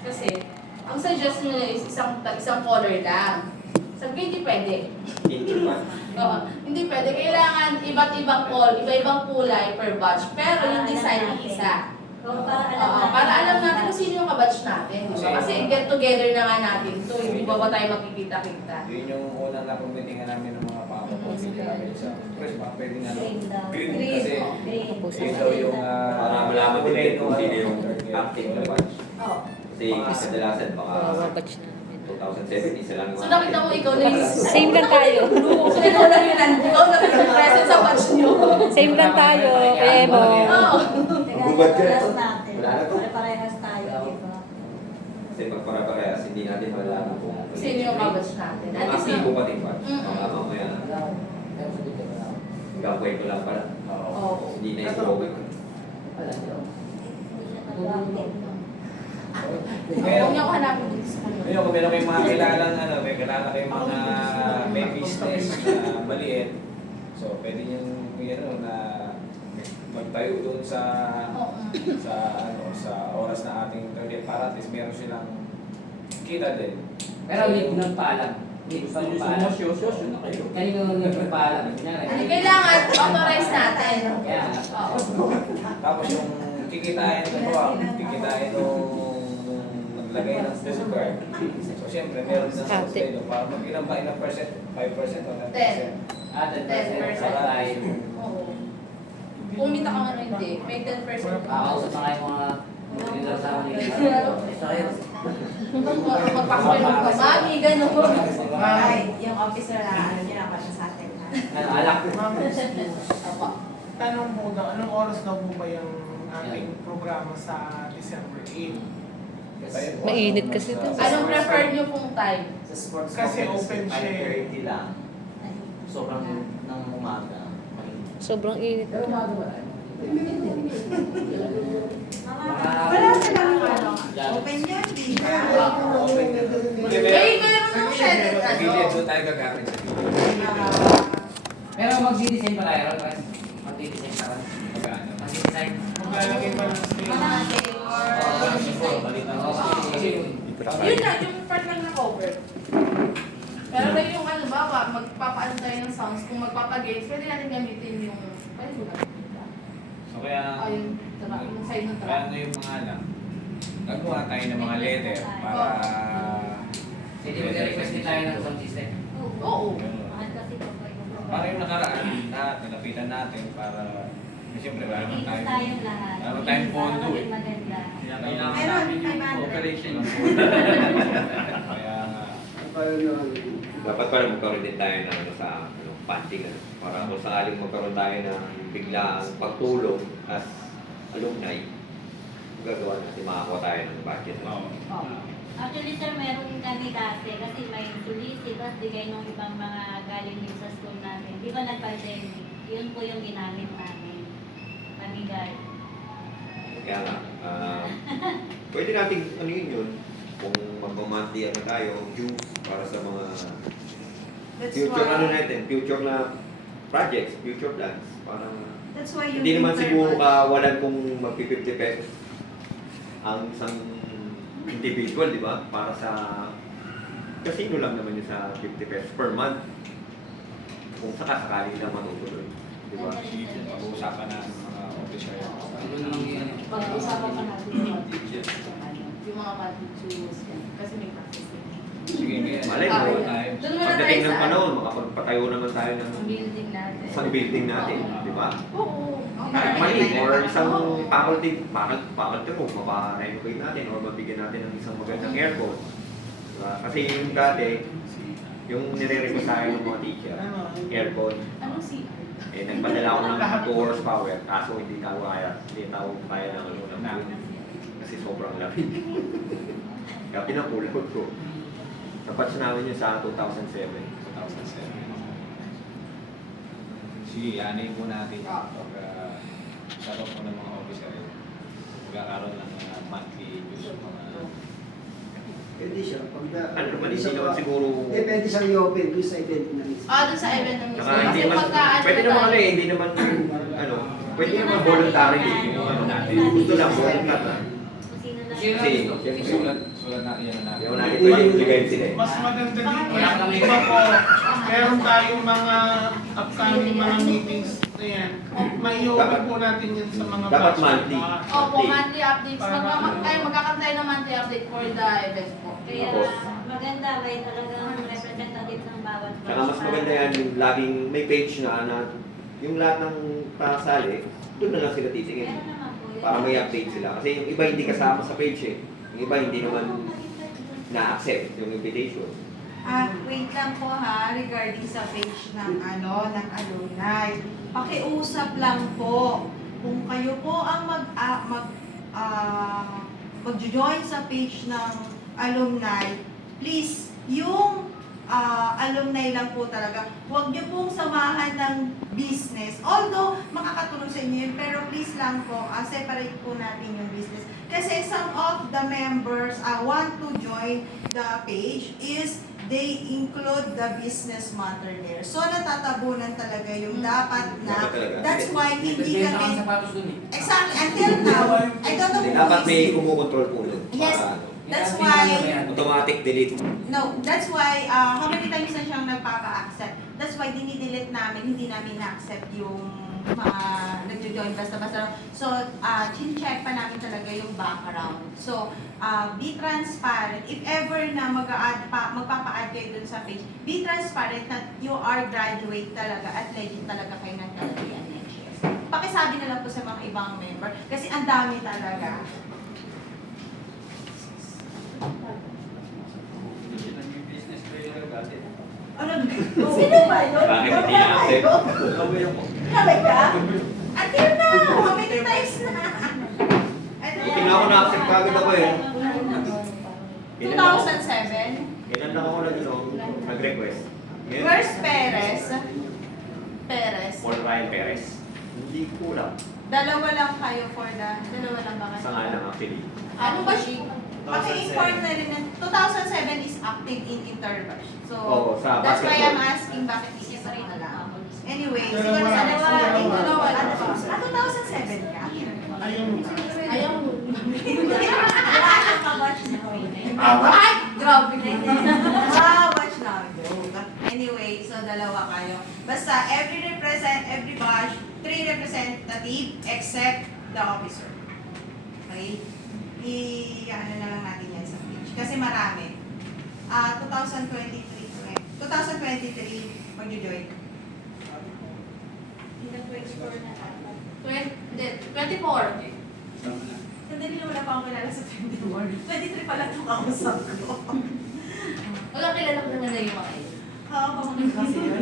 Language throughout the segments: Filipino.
Kasi, ang suggest nyo is isang color lang. Sabi ko, hindi pwede. Hindi ba? Oo, hindi pwede. Kailangan iba-ibang kulay per batch. Pero yung design yung isa. Oo, Para alam natin kung sino yung kabatch natin. Di ba? Kasi get together na nga natin ito. Hindi ba tayo magkikita-kita? Yun yung unang napumitingan namin ng mga pako ko. Hindi namin sa press, baka pwede nga green kasi yun daw yung Para malaman din kung sino yung active na batch. Oo. Kasi kadalasan baka batch namin. 2007, isa lang yung So nakita mo ikaw na yung... Same lang tayo. So ikaw na yung present sa batch nyo. Same lang tayo. Emo. Oo. Gubat ka. Parehas natin. Wala na to. Parehas tayo, diba? Kasi magpara-parehas, hindi natin malaman kung Sino yung kabatch natin? At Ang least active na... pa din batch. Mga mamaya. Gagawin ko lang pala. Oo. Hindi na ito. Hindi siya nag-active. Huwag niyo ako hanapin dito sa kanila. Yun, kung meron kayong mga kilalang may kilala kayong mga may business na maliit, so pwede nyo na magtayo doon sa oras na ating target para at least meron silang kita din. Pero hindi ko nang paalam. Hindi ko nang paalam. Kanino nang paalam? Kailangan authorize natin. Kaya, Oo. Tapos yung kikitain nung naglagay ng food card. So siyempre meron din sa sustento para mag-ilang ba ilang percent? 5% o 10%? 10%. 10% tayo. Oo. Kung kita ka nga hindi, may 10%. Kakausap na kayo mga leader sa amin. Magpapakay ng kamagi, gano'n. Ay, yung officer na ginagawa siya sa atin. Ano, alak. Apo. Tanong po daw, anong oras daw po ba yung ating programa sa December 8? Mainit kasi ito. Anong preferred nyo pong time? Sa sports Kasi complex, open siya eh. 5:30 lang. Sobrang ng umaga. Sobrang init. Wala silang ano. Open yun, di ba? Eh, meron ng schedule Sa gilid ano. doon tayo gagawin sa gilid. Pero mag-design pa tayo, Ron. Mag-design pa rin. Magkano? Mag-design. Maglalagay pa ng stage. Yun lang, yung part lang na cover. Pero like yung ano ba, magpapaano tayo ng sounds, kung magpapagate, pwede natin gamitin yung, pwede mo lang. So kaya, Yung side ng kaya track. ngayon mga anak, nagawa tayo ng mga letter para Hindi mag-request din tayo ng sound system. Oo. Mahal kasi po po yung para yung nakaraan na nilapitan natin para siyempre wala naman Dito tayo. tayong lahat. Wala naman tayong pondo eh. Maganda. Kailangan Meron, namin yung 500. cooperation ng Kaya nga, Dapat pala magkaroon din tayo ng funding para kung sakaling magkaroon tayo ng biglang pagtulong as alumni, gagawa natin makakuha tayo ng budget. Actually, sir, meron kami dati kasi may solicit at bigay ng ibang mga galing din sa school namin. Di ba nag-pandemic? Yun po yung ginamit namin. Pamigay. Kaya nga, pwede natin ano yun, kung magmamanti tayo, dues para sa mga future natin, future na projects, future plans. Parang That's why you hindi naman siguro kawalan kung mag-50 pesos ang isang individual, di ba? Para sa casino lang naman yun sa 50 pesos per month. Kung sakasakali lang matutuloy, di ba? pag-uusapan na ng mga official. Ano na lang yan. Pag-usapan pa natin yung mga matitudes, kasi may practice din. Sige, kaya Malay mo, nagawa tayo. Doon muna pagdating tayo ng sa panahon, makapagpatayo naman tayo ng ang building natin. isang building natin, di ba? Oo. Maliit or isang faculty room, maparenovate natin or mabigyan natin ng isang magandang aircon. Diba? Kasi yung dati, yung nire-request sa akin ng mga teacher, aircon, Anong CR? eh nagpadala ako ng 2 horsepower, kaso hindi tao kaya ng ano ng kasi sobrang lamig. Kaya pinapulat ko. Napatch namin yun sa 2007. 2007. Sige, yanin po natin pag sa loob po ng mga officer. Magkakaroon ng monthly dues ng mga Pwede siya. Ano naman, hindi naman siguro. Pwede siyang i-open doon sa event na mismo. Doon sa event ng mismo. Saka hindi Kasi naman, pagka pwede naman ano eh, hindi naman, ano, pwede naman voluntary yung ano natin. Gusto lang, voluntary. Kung sino lang Sino na Kasi, gusto? siyempre, Sulat natin yan na yung natin ibigay sila eh. Mas maganda dito, Wala ka lang iba po, meron tayong mga upcoming mga meetings na yan. Mai-open po natin yan sa mga Dapat batch. monthly. Opo, monthly updates. Magkakaroon tayo ng monthly update for the event po. Kaya Tapos, maganda may talagang representative ng bawat batch. Tsaka mas maganda yan yung laging may page na yung lahat ng pasali, doon na lang sila titingin. Meron naman po yun. Para may update sila. Kasi yung iba hindi kasama sa page eh. Yung iba hindi naman na-accept yung invitation. Wait lang po ha, regarding sa page ng ng alumni. Pakiusap lang po, kung kayo po ang mag-join sa page ng alumni, please, yung alumni lang po talaga. Huwag niyo pong samahan ng business. Although, makakatulong sa inyo yun, pero please lang po, separate po natin yung business. Kasi some of the members want to join the page is they include the business matter there. So, natatabunan talaga yung dapat na. Dapat talaga. That's why hindi Nagbenta ka ng kami. sapatos dun eh. Exactly. Until now, I don't know Dapat who may is. kumukontrol po doon. Yes. Para ano, That's May why. automatic delete. No, that's why, how many times na siyang nagpapa-accept? That's why dinidelete namin, hindi namin na-accept yung mga nagjo-join basta-basta. So, chin-check pa namin talaga yung background. So, be transparent. If ever na magpapa-add kayo dun sa page, be transparent na you are graduate talaga at legit talaga kayo ng Calabrian next year. Pakisabi na lang po sa mga ibang member kasi ang dami talaga. Ano? Sino ba yun? Bakit hindi na-accept? Grabe ka? Until now, how many times na? Buti nga ako na-accept kagad ako eh. 2007, Ilan lang ako nag-request. Ngayon, where's Perez? Perez. Paul Ryan Perez. Hindi kulang. Dalawa lang kayo for the, dalawa lang ba kayo? Sa nga lang actually. Ano ba siya? Paki-inform na rin na 2007 is active in Interbash. So, Oo, sa that's why I'm basketball. asking bakit isa na lang. Anyway, Dalawa. siguro sa next meeting, Dalawa. 2007 ka? Ayun. Ayaw mo. Wala kang ka-watch na. Ay! Grabe. Watch na. Anyway, so dalawa kayo. Basta every batch, 3 representative except the officer. Okay? I-ano na lang natin yan sa page. Kasi marami. 2023, mag-join. Nag-24 na ata. 24. Sandali na wala pa akong kilala sa 21. 23 pala itong kausap ko. Wala, kilala ko naman na yung mga yun. Pamangkin kasi yun.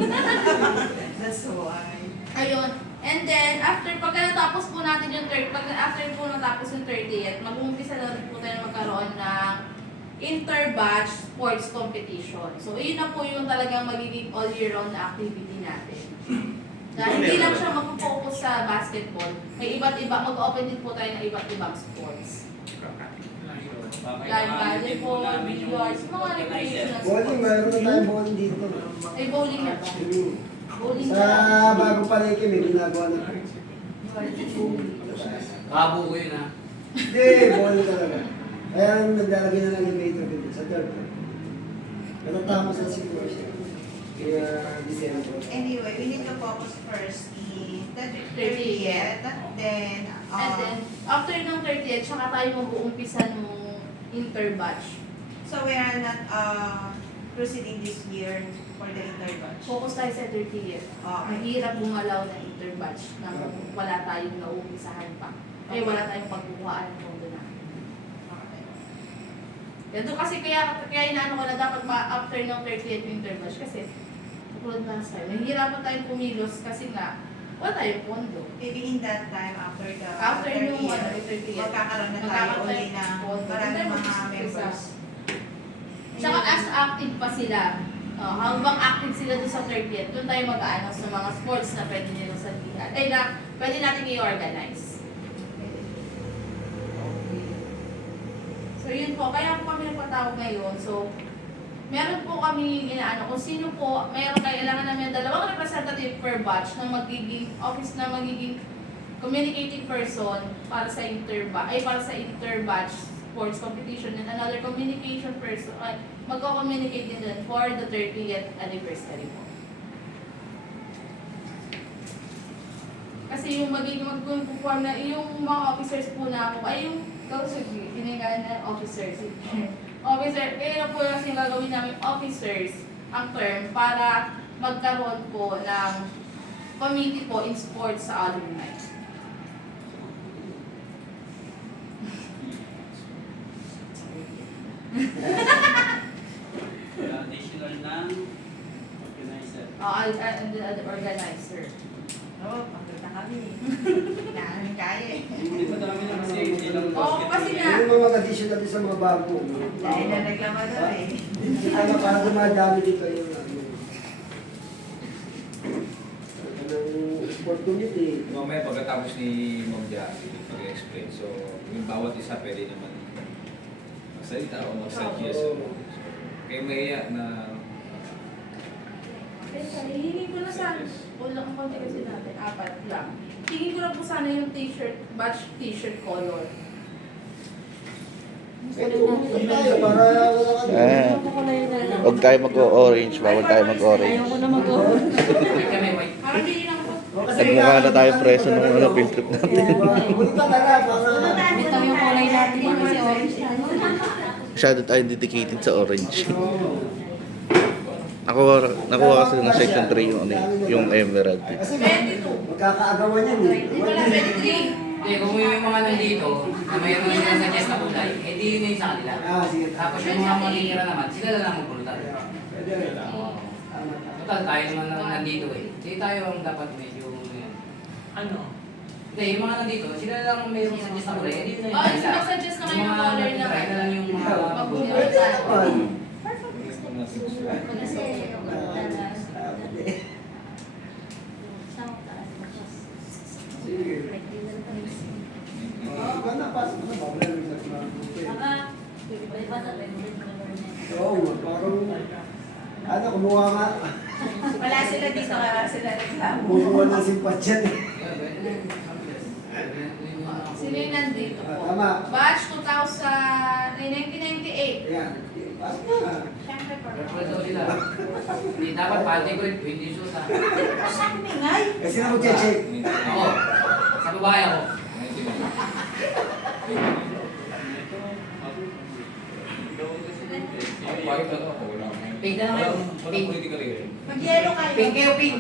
That's why. Ayun. And then, pag natapos po natin yung after po natapos yung 30th, mag-uumpisa na rin po tayo magkaroon ng inter-batch sports competition. So, yun na po yung talagang magiging all year round na activity natin. Dahil hindi lang siya mag-focus sa basketball, may iba't iba, mag-open din po tayo ng iba't ibang sports. Like volleyball, billiards, mga recreational Bowling, sports. mayroon na tayong bowling dito. Ay, bowling na ba? Bowling Sa na. bagong palengke, may ginagawa na. Kabo ko yun ah. Hindi, bowling talaga. Kaya naglalagay na ng elevator dito sa third floor. Natatapos na siguro siya. Kaya December. Anyway, we need to focus first in the 30th. Then, And then, after ng 30th, saka tayo mag-uumpisa ng inter-batch. so we are not proceeding this year for the interbatch. Focus tayo sa 30th. Mahirap bumalaw ng inter-batch nang wala tayong nauumpisahan pa. Eh, wala tayong pagkukuhaan ng pondo na. Ganito kasi kaya inaano ko na dapat after ng 30th yung interbatch kasi tulad na tayo. Nahihirapan tayong kumilos kasi nga wala tayong pondo. Maybe in that time, after the After yung 30th, 30th. magkakaroon na tayo Magkakaroon uli tayo ng pondo. maraming mga Isa. members. Tsaka as active pa sila, hanggang active sila doon sa 30th, doon tayo mag-aanos sa mga sports na pwede nila sabihan. Ay na, pwede natin i-organize. So yun po, kaya po kami nagpatawag ngayon. So, meron po kami inaano, kung sino po, meron kailangan namin 2 representative per batch na magiging office na magiging communicating person para sa para sa inter-batch sports competition, and another communication person, magko-communicate din dun for the 30th anniversary po. Kasi yung magiging mag-perform na, yung mga officers po na ako, ay yung hiningaan na officers. Officer, kaya po kasi gagawin namin officers ang term para magkaroon po ng committee po in sports sa alumni. Additional ng organizer. And the organizer. Oo, pagkita kami. Kailangan kaya eh. Hindi pa dami na kasi hindi lang Oo, kasi nga. Yung mga additional din sa mga bago. Dahil na reklamador eh. Ano, para dumadami dito yung sport committee. Mamaya pagkatapos ni Ma'am Jackie, mag-explain. So, yung bawat isa pwede naman magsalita o mag-suggest. So, kayo mahiya na Hingin ko na sana, wala ang konti kasi natin, 4 lang. Hingin ko na po sana yung t-shirt, batch t-shirt color. Tayo, para wala ka Huwag tayo mag-orange, bawal tayo mag-orange. Ayaw ko na mag-orange. kami, wait. Parang hindi lang po. Nagmukha na tayo preso ng field trip natin. Punta na lang, para... Ito yung kulay natin kasi orange na. Masyado tayo dedicated sa orange. Nakuha kasi ng section 3 yung emerald. Kasi 22. magkakaagawan yan eh. Wala, 23. Hindi, kung yung mga nandito, na mayroon yung nasa-suggest na kulay, eh di yun yung sa kanila. Ah, sige. Tapos yung mga matitira naman, sila na lang magpulutan. Pwede rin. Oo. Tama. Total, tayo naman nandito eh. Hindi tayo ang dapat medyo... Ano? Hindi, yung mga nandito, sila na lang mayroong suggest na kulay. Eh di yun na yung Oh, kanila. suggest na kayo Yung ng mga color na natitry na lang yung mga... Pwede naman. Ikaw na, pasok na. Bawal na rin sa Oo, parang... Ano, kumuha nga. Wala sila dito, wala sila reklamo. Kumuha ng simpatsyan eh. Sino yung nandito po? Tama. Batch 1998. Ayan. Pasok na. Siyempre, Purple daw sila. Hindi dapat pati ko rin, hindi shoes ha. Sabi nga eh. Kasi na mag-check. Ako, sa babae ako. Pink na lang kayo. Walang political eh. Mag-yellow kayo. Pink kayo, pink.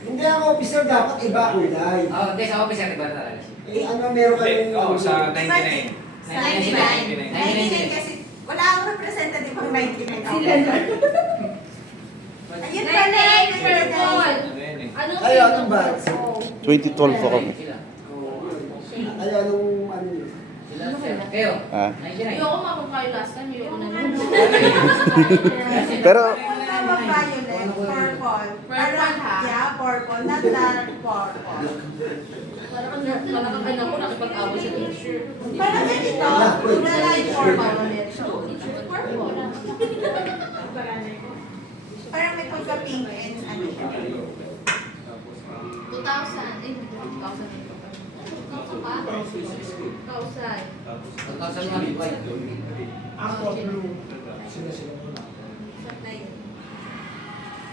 Hindi ang officer dapat iba kulay. Oh, hindi, sa officer, iba na talaga. Eh ano meron kayong... Oo, sa 99. Sa 99. 99 kasi wala akong representative ang 99. Sila na. Ayun pala. 98 purple. Anong Ay, anong batch? 2012 ako. Sila. Ay, anong ano yun? Sila, sir. Kayo, Ah. 99. Ayoko makong kayo last time, ayoko na nun. Pero, Tama violet, purple. Parang, ha? yeah, purple. Not dark purple. Parang ano ko, nakipag-awal sa t-shirt. Parang ganito. Kulay purple. Purple. Parang may pagka-pink and ano siya. 2000. Eh, 2000. 2001, white. Ako, blue.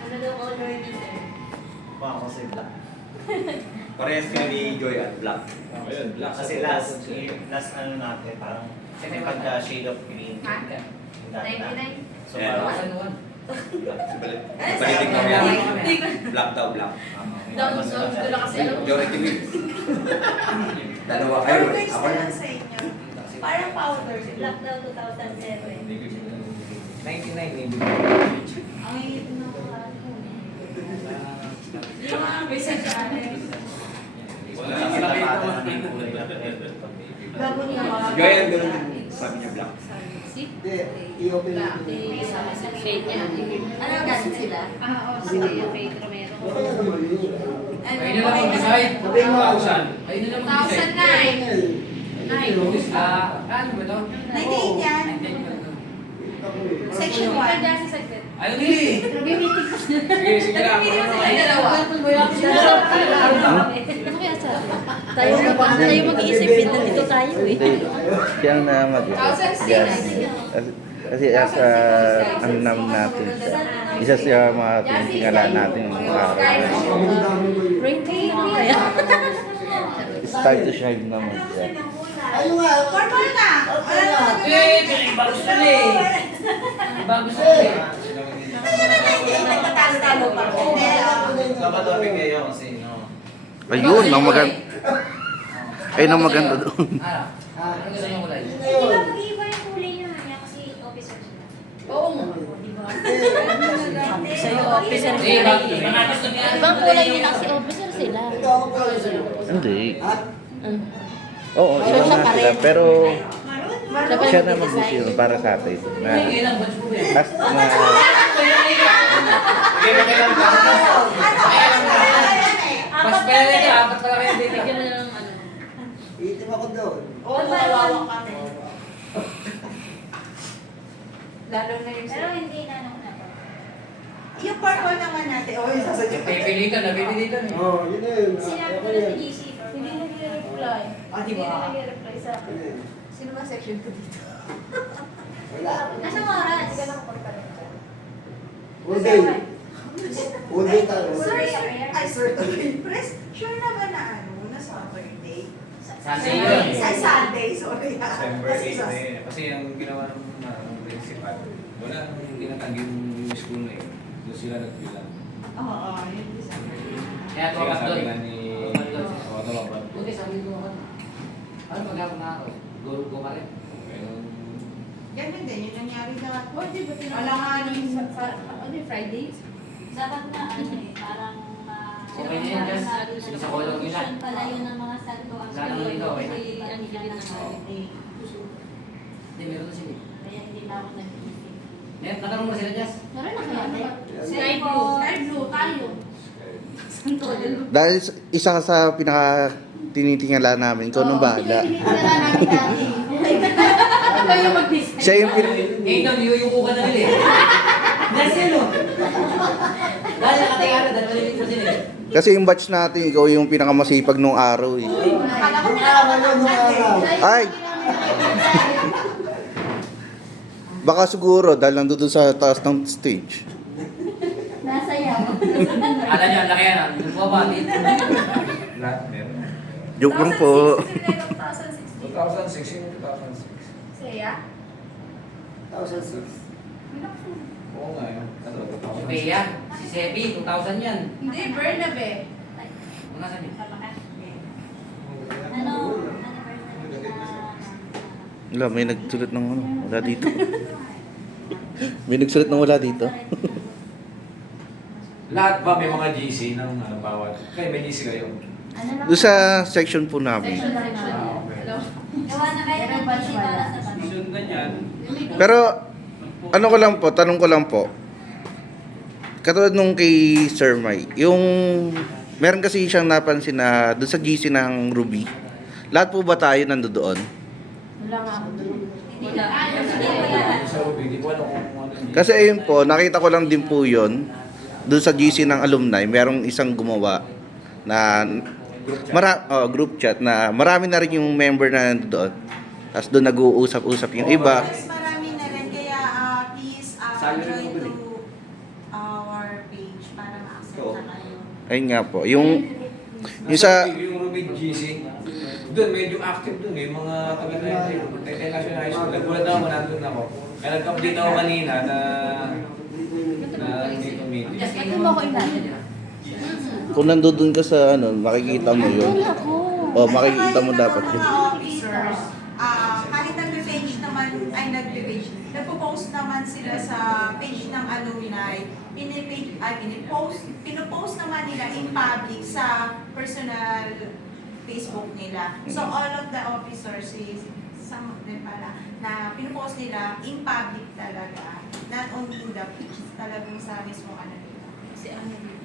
Ano daw color ni sir? Baka kasi black. Parehas ka ni Joy at Black. Ayun, black. Kasi last ano natin, parang may pagka-shade of green. Ha? Yung dati na. 99? So, Yeah. parang... 2001. Balitik na yan. Black daw, Black. Down zone, ko lang kasi alam. Majority win. Dalawa kayo. Pero guys Ako na lang. lang sa inyo. Parang powder. Black daw 2007. 99 eh. Ang hilit na ako. Yung mga message sa atin. Wala kasi napatan naman yung kulay na red. Gabon na mga. Joy ang ganun din. Sabi niya Black. See? Hindi, i-open Black. natin. Shade niya. Ano ang galit sila? Oo, sige. Faith Romero. Okay na naman yun. Ayun na lang mag-decide. Sabihin mo, 1,000. Ayun na lang mag-decide. 2009. Ano ba ito? 98 yan. 98 ba ito? Section Kaya 1. si Saglit. Ayun hindi. Sige, sige lang. Ay, dalawa. Ano kaya Tayo mag-iisip, nandito tayo eh. Hindi. Siya na mag-yes. Kasi ano naman natin. Isa siya mga tinitingala natin yung mga Rating naman kaya. It's time to shine naman siya. Ano nga? Purple na! Bagus na eh. Bagus na eh. Nagtatalo-talo pa. Dapat topic kayo kasi, no? Ayun, ang maganda. Ayun ang maganda doon. Ano gusto niyo kulay? Di ba mag-iiba yung kulay niya kasi officer sila? Oo nga. Sa'yo, officer Eh, kulay. mga gusto niya. Ibang kulay nila si officer sila. Ito ako po. Hindi. Ha? Oo, So, iba siya nga pa sila. rin. Pero Siya pa siya rin na mag-design. mag-decision para sa atin. Na, Ilang batch po ba? as na, Mas pera nito, apat pala kayo dito. Bigyan mo na ng ano. Itim ako doon. Oo, kawawa kami. Lalo na yung Pero hindi na ano na po. Yung purple naman natin. Oh, yung sasadya. Napipilitan eh. Oo, yun na yun. Sinabi ko Ako na sa yan. GC. Hindi nag-reply. Ah, di Hindi ba? na nag-reply sa akin. Ano yun? Sino ba section ko dito? Wala. Nasang oras? Hindi ka nakapagpalit. All day. All day tayo. Sir, ay sir, press, sure naman na ano, na Saturday. Sunday yun. Ay, Sunday, sorry. December Kasi 8 na yun. Kasi yung ginawa ng principal, wala nang tinatanggi yung school na yun. Doon sila nagbilang. Oo, yung December. Kaya Kaya tumakas sabi doon. nga ni... Oo, tumakas. Buti sabi ko ako. Ano magkakong na ako? Go pa rin. Ganun. Ganun din, yung nangyari na. Oh, di ba Wala nga yung ano yung Fridays? Dapat na ano eh, parang Okay na yan, just sa kolong nila. pala yun ng mga santo ang Wala naman dito, okay na. kasi ang gawin ng holiday. Hindi, meron na sila. Kaya hindi na ako nag-isip. Ngayon, natanong mo sila, Jess. Meron na kaya? Sky Sky blue. blue. Sky blue, tayo. dahil isa ka sa pinaka tinitingala namin, ikaw nang bahala. Ikaw yung mag-design. Siya yung Eh, yung uka na nila eh. Nasa yun, oh. Dahil nakatingala, dahil malilit mo sila eh. Kasi yung batch natin, ikaw yung pinakamasipag nung araw eh. Akala ko Nung araw yun, nung araw. Ay! Baka siguro dahil nandun sa taas ng stage. Nasaya ako. Alam niyo, ang laki yan ah. Nagpapatid. Lahat meron. Joke lang po. 2006. 2006 yun, 2006. Saya? 2006. Oo nga yun. Ano, Si Bea, si Sebi, 2000 yan. Hindi, Bernabe. Ano nasa niyo? Ano? Wala, may nagsulat ng ano, wala dito. May nagsulat ng wala dito. Lahat ba may mga GC ng ano, bawat? Kayo may GC kayo? Doon sa section po namin. Section. Ah, okay. Hello? Gawa na kayo ng budget para sa budget. Yung ganyan. Pero, ano ko lang po, tanong ko lang po. Katulad nung kay Sir Mike, yung meron kasi siyang napansin na doon sa GC ng Ruby, lahat po ba tayo nandoon? Wala nga ako doon. Hindi na. Hindi Sa Ruby, di ko alam kung ano yun. Kasi ayun po, nakita ko lang din po yun, doon sa GC ng alumni, merong isang gumawa na group chat na marami na rin yung member na nandoon. Tapos doon nag-uusap-usap yung iba. Mas marami na rin, kaya please join to our page para ma-access na kayo. Ayun nga po, yung sa... Yung Ruby GC, doon medyo active doon eh, mga taga-19, National High School. Nagulat ako, nandun ako. Kaya nag-update ako kanina na dito meeting. Just kayo mo ko inatin. Kung nandoon ka sa ano, makikita mo yun. O, makikita mo dapat yun. Mga officers, kahit nag-page naman, ay nag-page, nagpo-post naman sila sa page ng alumni, pinopost naman nila in public sa personal Facebook nila. So all of the officers is, some of them pala, na pinopost nila in public talaga, not only in the page, talagang sa mismo ano nila. Si ano dito?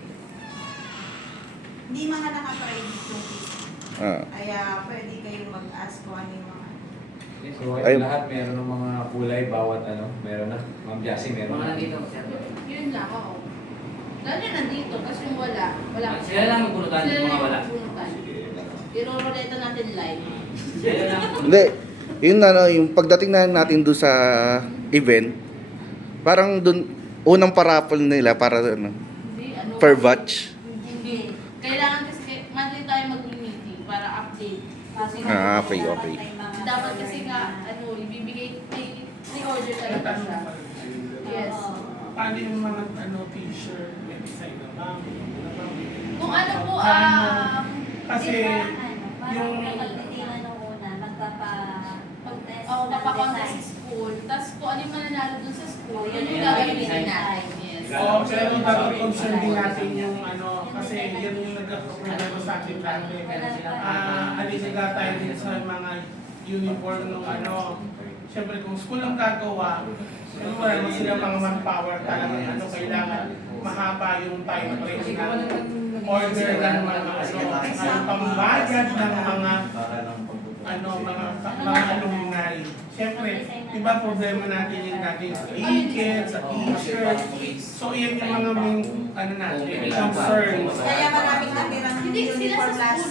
Hindi mga naka-private yung Facebook. Ah. Kaya pwede kayong mag-ask kung ano yung mga So, Ay- lahat meron ng mga kulay, bawat ano, meron na. Ma'am Jassy, meron Mga na. nandito, sir. Yun lang, oo. Lalo na nandito, kasi yung wala. Wala. Sila lang magbunutan, Sila yung lang mga wala. magbunutan. Sige, Iroroleta natin live. Hindi. Yun yung pagdating na natin doon sa event, parang doon unang paraffle nila para Hindi, ano, per batch. Hindi. Kailangan kasi monthly tayo mag-meeting para update. Kasi Okay. dapat kasi nga, ibibigay, may pre-order talaga siya. Yes. Paano yung mga t-shirt, may design na lang? Kung ano po, Kasi yung magpapakontest sa school, tapos kung ano yung mananalo dun sa school, yun yung gagamitin natin. Yes. Oo, pero dapat concern din natin yung kasi yun yung nagkakaproblema sa atin dati. Alisaga tayo din sa mga uniform nung siyempre kung school ang gagawa, siyempre wala naman sila mga manpower talaga kailangan mahaba yung time frame na order ng mga pambayad ng mga mga alumni. Siyempre, iba problema natin yung dating sa ticket, sa t-shirt. So, yan yung mga main, natin, concerns. Kaya maraming natirang uniform class.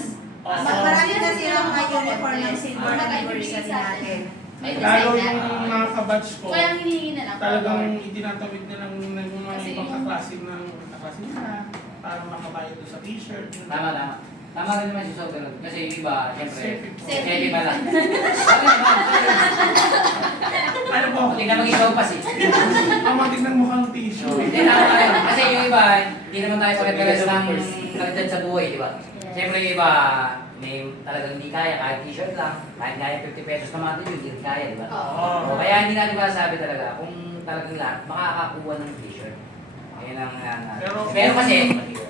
Maraming natirang mga uniform ng silver anniversary natin. May Lalo design yung na. mga kabatch ko, Kaya hinihingi na lang. talagang itinatawid na lang ng mga Kasi ibang yung- kaklase nila para makabayad doon sa t-shirt. Tama. Tama rin naman si Sober. Kasi yung iba, siyempre, Safety. safety pala. Ano po? Hindi na mag-isaw pa si. Ang matignan mukhang t-shirt. Hindi na tayo. Kasi yung iba, hindi naman tayo pare-pares ng kalidad sa buhay, di ba? Siyempre yung iba, may talagang hindi kaya, kahit t-shirt lang, kahit kaya 50 pesos naman doon, hindi kaya, di ba? Oo. O, kaya hindi natin masasabi talaga kung talagang lahat makakakuha ng t-shirt. Ayun ang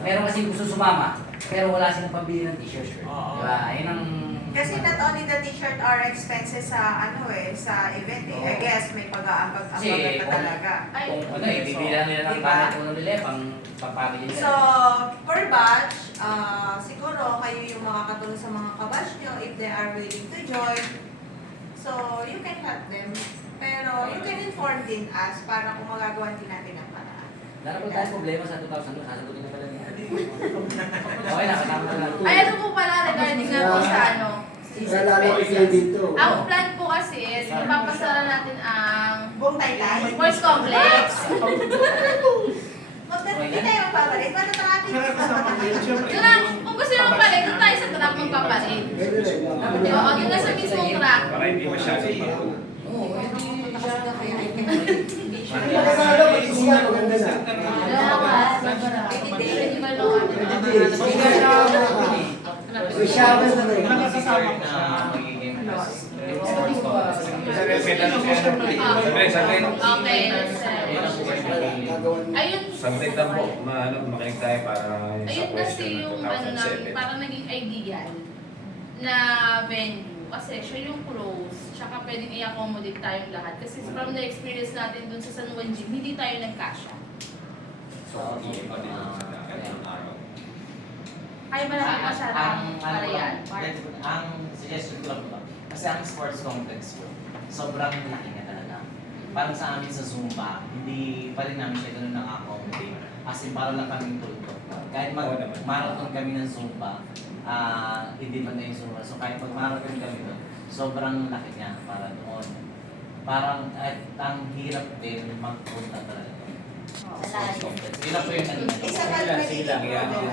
meron kasi gusto sumama, pero wala silang pambili ng t-shirt. Oo. Diba? Ayun ang... Kasi not only the t-shirt are expenses sa sa event eh. I guess may pag-aambag Kasi pa talaga. kung ibibila nila ng Diba? pangit uno nila, pang-pamili nila. So, per batch, siguro kayo yung makakatulong sa mga kabatch nyo if they are willing to join. So, you can help them. Pero you can inform din us para kung magagawa din natin ang paraan. Dara po tayo problema sa 2000, sasagutin na pala niya. Okay na, kasama na lang. Ay, ano po pala regarding nga po sa Kailangan ko kayo dito. Ang plan po kasi is, ipapasara natin ang Buong Taytay. sports complex. Hindi tayo magpapalit. Para sa ating Nakakasama ko yun, siyempre. Kung gusto nyo magpalit, doon tayo sa truck magpapalit. Pwede rin. Oo, yun na sa mismong truck. Para hindi masyadong bago. Oo, Nakakala ko kasi nga maganda na. May shaman na rin. Nakakasama ko siya. Okay. Ayun. Saglit lang po, makinig tayo para sa Ayun kasi question yung ng 2007. parang naging ideal na venue. Kasi siya yung close, tsaka pwedeng i-accommodate tayong lahat. Kasi from the experience natin dun sa San Juan Gym, hindi tayo nagkasya. So, iiba din ako sa ilang araw. Ay, malaki masyadong para yan. Ang suggestion ko lang ba, kasi ang sports complex ko, sobrang laki na talaga. Parang sa amin sa Zumba, hindi pa rin namin siya ganun naka-accommodate. As in, parang lang kaming tulog. Kahit mag-marathon kami ng Zumba, hindi pa na yung Zumba. So kahit mag-marathon kami doon, sobrang laki niya para doon. Parang ang hirap din magpunta talaga. Sports complex. Yun lang po yung Isa pa rin Sige lang, pwede yan. din.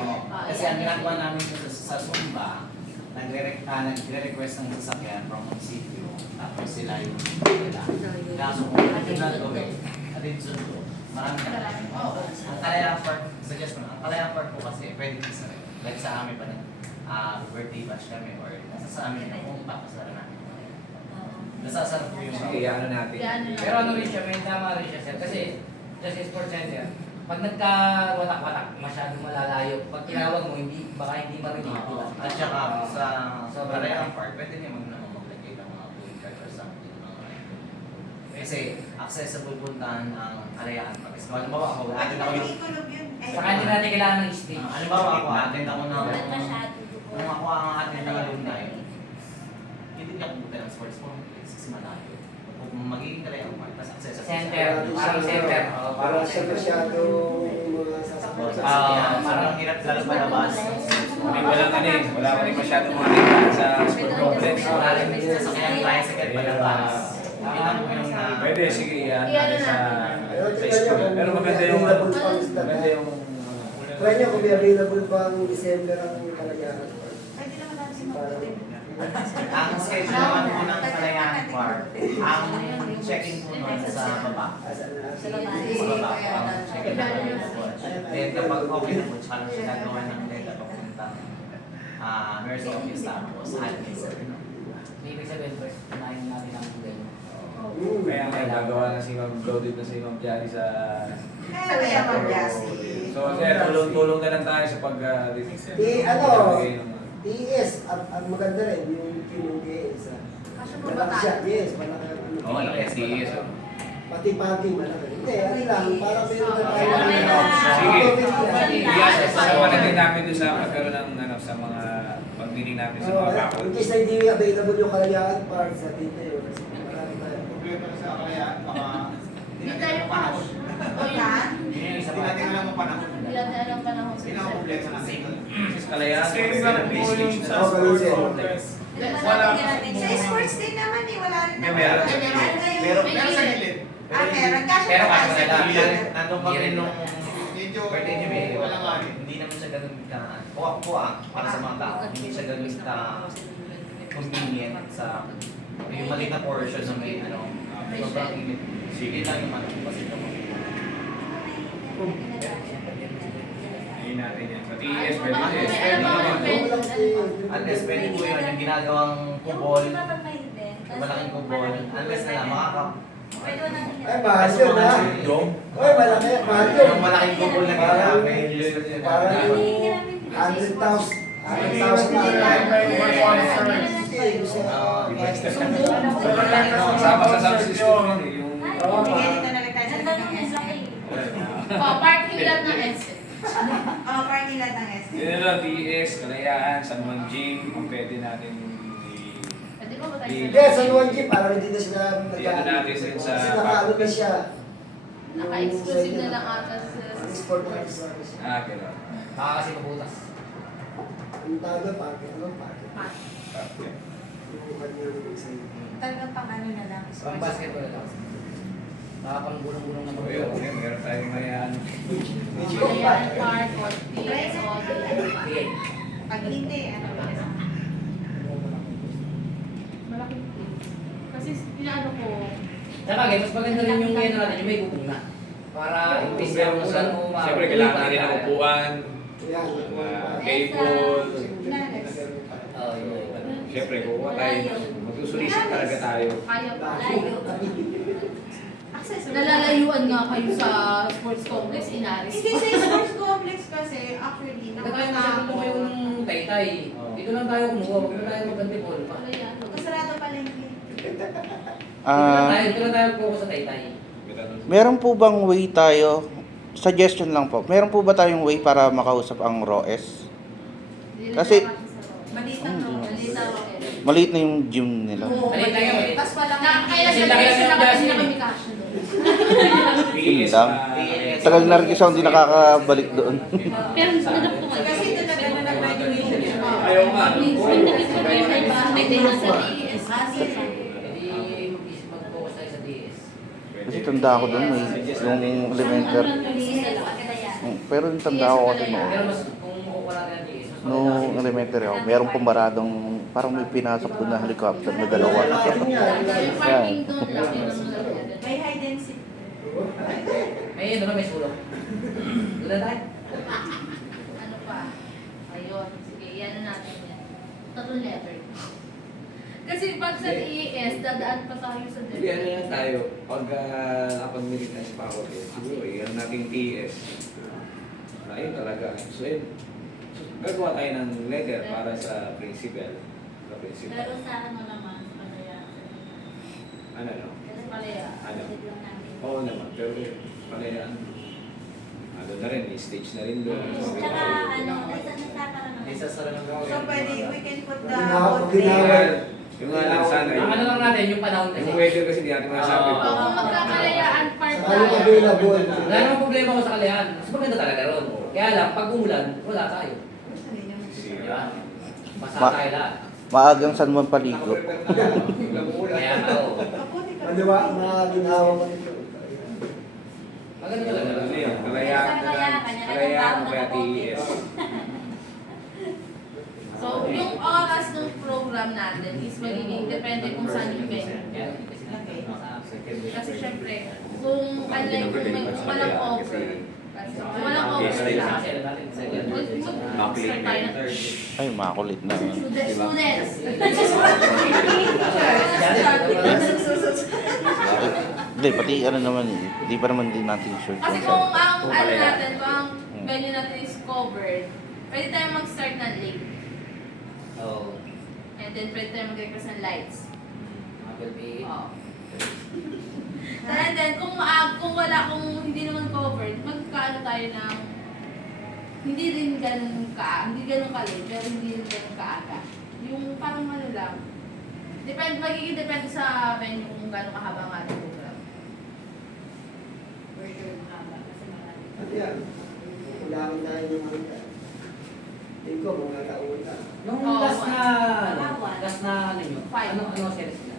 Kasi ang ginagawa namin sa Zumba, nagre-request ng sasakyan from munisipyo, tapos sila yung nila. Kaso kung ano yung nagawin, atin sundo, marami ka lang. Ang Kalayaan Park, suggest ko na, ang Kalayaan Park po kasi pwede isa rin. Like sa amin pa ng birthday batch kami or nasa sa amin na kung papasara namin. Nasasarap po yung Ano natin? Pero ano rin siya, may tama rin siya, sir. Kasi sports center, pag nagka-watak-watak, masyadong malalayo. Pag tinawag mo, baka hindi marinig, di ba? At saka sa Kalayaan Park, pwede niya maglagay ng mga food cart or something. Kasi accessible puntahan ang Kalayaan Park. Kasi halimbawa ako, atin ako yung... Saka hindi natin kailangan ng stage. Halimbawa ako, atin ako ng... Masyado po. Kung ako ang atin ng alumni, hindi niya pumunta ng sports complex kasi malayo. Kung magiging Kalayaan Park, tapos accessible Center, parang center. Para sa masyadong mga sasakyan. Parang hirap lalo palabas. Wala kami masyadong makikita sa sport complex. Wala rin may sasakyan tricycle palabas. Yun lang po yung Pwede, sige, yan Iyan natin na sa school. Pero maganda yung, maganda yung, Try nyo kung may available pa ang December ang kalagayan. Pwede naman natin si Martin. ang schedule naman po ng Kalayaan Park, ang check-in po nun sa baba. Sa baba po ang check-in po. Then kapag okay na po, tsaka lang siya gagawa ng data papuntang nurse office tapos admin. Ibig sabihin, first, unahin natin ang buhay. kaya may gagawa na si Ma'am Claudine na si Ma'am Jani sa... Kaya mag-yasi. So, tulong-tulong na lang tayo sa pag... TS, ang maganda rin, yung TS. Kaso po Malaki ba siya, tayo? yes, malaki. Oo, malaki ang TS. Pati parking malaki. Hindi, ano lang, para meron na tayo. Sige. Yes, Kasama natin namin doon sa pagkaroon ng sa mga pagdinig namin sa mga bakod. in case na hindi available yung Kalayaan Park sa dito yun. Marami tayo. Problema na sa Kalayaan, baka Hindi tayo cash. O yan? hindi natin alam ang panahon. Hindi natin alam ang panahon sa Yun ang problema natin. Sa Kalayaan, Same maganda lang ng po business yung na. sa Oh, sports Kalayaan. complex. Wala. Sa sports din naman eh, wala rin naman. Meron. Pero sa gilid, Meron. Kasi Pero pa kasi tayo sa nila, gilid. nandun kami nung medyo birthday niyo eh. wala nga rin. Hindi naman siya ganun ka, kuha para sa mga tao. Hindi siya ganun ka convenient sa yung maliit na portion na may sobrang init. Sige lang yung kasi ito mo. Ayun natin yan. Sa TS, pwede Baka din. may alam ako, pwede. Unless pwede po yun, yung ginagawang kubol, yung malaking kubol, unless na lang Pwede mo natin Ay, mahal yun ha. Dome? Oy, malaki, mahal yun. yung malaking kubol na ginamit. Parang 100,000. 100,000 na. Sama sa subsystem yun eh. Yung... Ganito na lang tayo sa Parking lot ng S. parking lot ng S. Yun na lang, TS, Kalayaan, San Juan Gym, kung pwede natin Pwede ba ba tayo Hindi, sa Luwan Jeep, parang hindi na sila Iyan na natin din sa... Kasi nakaano na siya. Naka-exclusive na lang ata sa Ang sport na service. Gano'n. Baka kasi mabutas. Ang tawag na parking, ano parking? Yung kanyang sa Talagang pang ano na lang. Pang basketball na lang. Baka pang gulong-gulong na So yun, meron tayong mayaan. Kalayaan Park or PS o Sige. Pag hindi, ano ba? malaking team. Kasi inaano ko, Saka mas maganda rin yung ngayon natin, yung may bubong na. Para imbis na kung saan mo Siyempre, kailangan natin ng upuan, Yan. table. Oo, yun. Siyempre, kukuha tayo. Magsusulisit talaga tayo. kaya pa. Access. Nalalayuan nga kayo sa sports complex, inaris Hindi sa sports complex kasi, actually, Nagkaya na siya kung kayo ng taytay. Dito lang tayo kumuha, huwag na tayo mag-antipol. Kasarado pala yung Dito lang tayo focus sa taytay. Meron po bang way tayo? Suggestion lang po. Meron po ba tayong way para makausap ang ROS? Kasi- Malita no. Malita Maliit na yung gym nila. Maliit lang yun, Tapos walang Kaya Kasi sa laki lang legs yung na gas kami yun. kami kasya doon. Yun lang. Tagal na rin kasi ako hindi nakakabalik doon. Pero nadaktungan. Kasi ito na gano'n na graduation siya. Ayaw nga. Yung nag-graduate na ba? May tayo sa DS. Hindi mag-focus tayo sa DS. Kasi tanda ako doon, may yung elementary. Pero yung tanda ako kasi Pero noon. mas kung wala tayo ng DS, mas Nung elementary ako, merong pumaradong parang may pinasok doon na helicopter na dalawa. Yung parking doon lang, yun ang May high density. May ano may sulok. Doon na tayo. ano pa? Ayun, sige, yan na natin yan. Tatlong letter. Kasi pag sa DES, dadaan pa tayo sa Sige, ano lang tayo. Pag nakapag-military pa ako, siguro, yan nating TS. Ayun talaga. So, yun. Gagawa tayo ng letter para sa principal. Sa principal. Pero sa ano naman, palaya. Ano, no? Kasi palaya. Ano? Kasi lang namin. Oo naman, pero palayaan. Ano na rin, may stage na rin doon. Tsaka ano, isa na sa parang Isa sa lang So pwede, we can put the Ginawa- vote ginawa- there. Yung nga lang sana, Ang ano lang natin, yung panahon kasi. yung weather kasi di natin masabi. Oo. Kung magkakalayaan park Saka yung tayo. available. Wala namang problema ko sa kalayan. Mas maganda talaga ron. Kaya lang, pag umulan, wala tayo. di ba? Basa Ma- tayo lahat. Maagang San Juan paligo. Kaya nga, oo. Maliwa, mga ginawa mo nito. Maganda talaga. Ano yun? Kalayaan mo kaya TES. So, yung oras ng program natin is magiging depende kung saan yung venue. Kasi syempre, kung unlike kung walang offer, kung walang offer lang, mag-start tayo ng Ay, makulit na. students. Hindi, pati ano naman eh. Hindi pa naman din natin sure. Kasi kung ang ano natin, kung ang venue natin is covered, pwede tayo mag-start ng late. Oo. And then pwede tayo mag-request ng lights. Will be... Oo. And then kung hindi naman covered, magkaano tayo ng hindi rin ganun kalit, pero hindi rin ganun kaaga. Yung parang ano lang. Magiging sa venue kung gano'ng kahaba ang ating program. At yan, kulangan tayo ng mga tingin ko, mga taon na. Nung Oo, last na... Bawal. Last na ano nyo? Five. Ano series nila?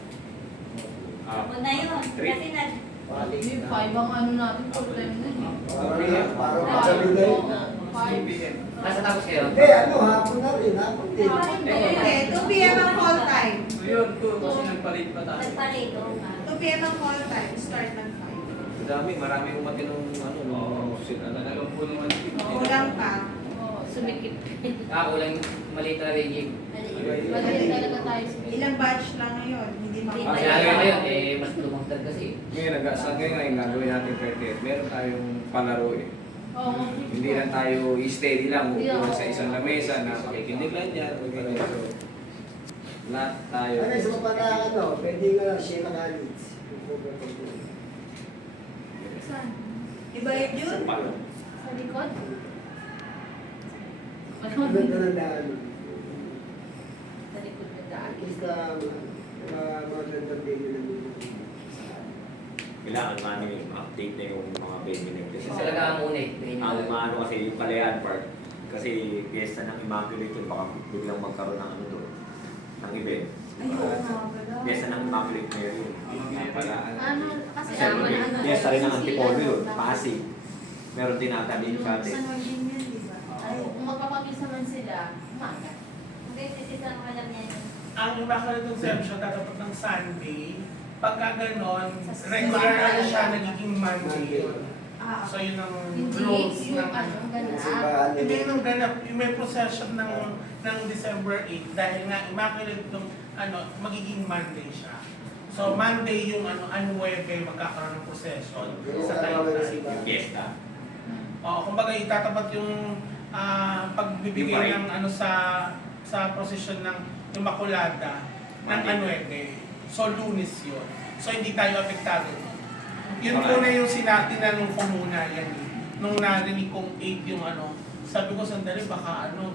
Tapos na yun. Kasi nag... Hindi, 5 ang ano natin, full time na yun. Parang magabi na yun. 5. Nasa tapos kayo? Hindi, ano, hapon na rin, hapon din. Hindi, 2 p.m. ang call time. Yun, kasi nagpalit pa tayo. Nagparito nga. 2 p.m. ang call time, start ng 5. Marami umati nung alam po naman. Kulang pa. Sumikip. Kulang maliit na ranging. Madali talaga tayo sumikip. Ilang batch lang ngayon, hindi Kasi makapag- ngayon, mas lumagdag kasi. Ngayon, sa ngayon, gagawin natin 38. Meron tayong palaro eh. Oo. Hindi lang tayo steady lang, Hindi upo ako. sa isang lamesa na pakikinig lang yan. O ganyan. So, lahat tayo. Ano, isa pa na, ano, pwede nga share ka knowledge. Saan? Iba yun yun? Sa likod? Ganda ng daan. Sa likod ng daan. At least mga gandang baby na dito. Kailangan namin update na yung mga baby na Kasi talaga ang unit. Ang maano kasi yung Kalayaan Park, kasi piyesta ng Immaculate yun, baka biglang magkaroon ng ano doon, ng event. Ay, oo nga pala. Piyesta ng Immaculate Mary yun. Ano, kasi Kasi piyesta rin ng Antipolo yun, Pasig. Meron din ata din sa atin. San Joaquin yun, di ba? Ay, kung magpapagisa man sila, umaga. Hindi, sisisa ko alam niya yun. Ang Immaculate Conception tatapos ng Sunday. Pagka ganon, regular ano siya, nagiging Monday. Ah, So yun ang Hindi, rules yung ng ano, ganap. Hindi nung ganap, yung may procession ng December 8 dahil nga Immaculate nung ano, magiging Monday siya. So Monday yung ano, Anuebe magkakaroon ng procession sa Taytay. Yung piyesta. Oo, kumbaga itatapat yung pagbibigay Yung ng ano sa procession ng Immaculada ng Anuebe. So Lunes yun. So hindi tayo apektado. Yun muna yung tinanong ko muna yan. Nung narinig kong 8 yung ano, sabi ko sandali baka ano.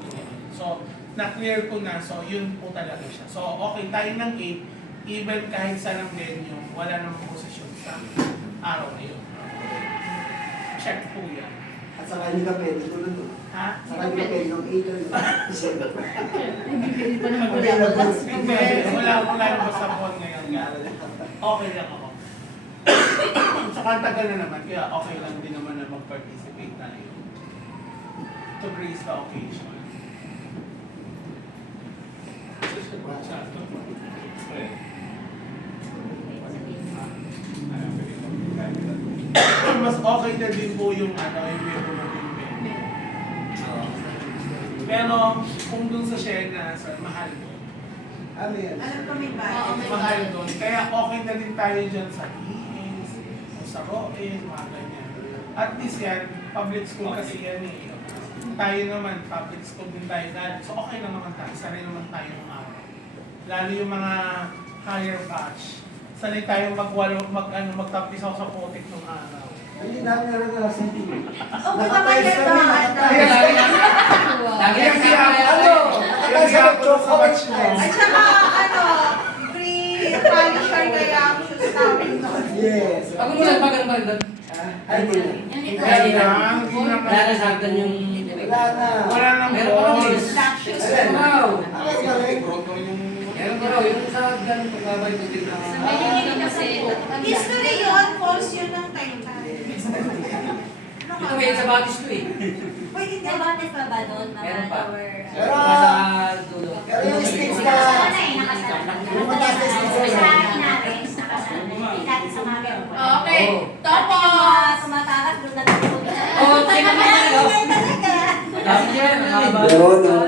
So na-clear ko na, so yun po talaga siya. So okay tayo ng 8, even kahit saan ang venue, wala namang posisyon sa araw na yun. Check po yan. At saka hindi ka pwede ko nun. Ha? Saka hindi ka pwede nung 8 or Bibili pa ng Hindi, wala naman sa phone ngayon. Okay lang ako. Saka ang tagal na naman, kaya okay lang din naman na mag-participate tayo. To grace the occasion. Mas okay na din po yung ano, yung meron na din pero kung dun sa share na sa mahal doon. Ano yan? alam ko may Oo, budget. may Mahal doon. Kaya okay na din tayo dyan sa EAs, sa ROEs, mga ganyan. At least yan, public school kasi yan eh. Tayo naman, public school din tayo dahil. So okay lang naman tayo, sanay naman tayo ng araw. Lalo yung mga higher batch. Sanay tayo magtampisaw sa potik ng araw. Hindi namin naranasan yun. Oh, nakapayag ba? Lagi Yes, ang yeah, ano? Nag-iyak ko sa batch na. At saka, ano, free polisher kaya ang shoes namin doon. Yes. Ako muna, pagano pa rin doon. Ay, hindi na. Hindi po. Kaya lang, hindi na Wala na sa akin yung... Wala na. Wala nang Meron pa kami. balls. Ayan. Wow! Alas ka rin. Meron ko raw, yung sa ganun pagbabay ko din na... History yun, false yun ng time. Ito may sa batis ko eh. Pwede May batis pa ba doon? Mga Meron pa. lower... Pero- Nasa dulo. Pero yung sticks na... Yung mataas na sticks na... Okay, Tapos, tapos, tumatakas doon natutulog. Oh, sino ba yun? Kasi siya, Meron, no?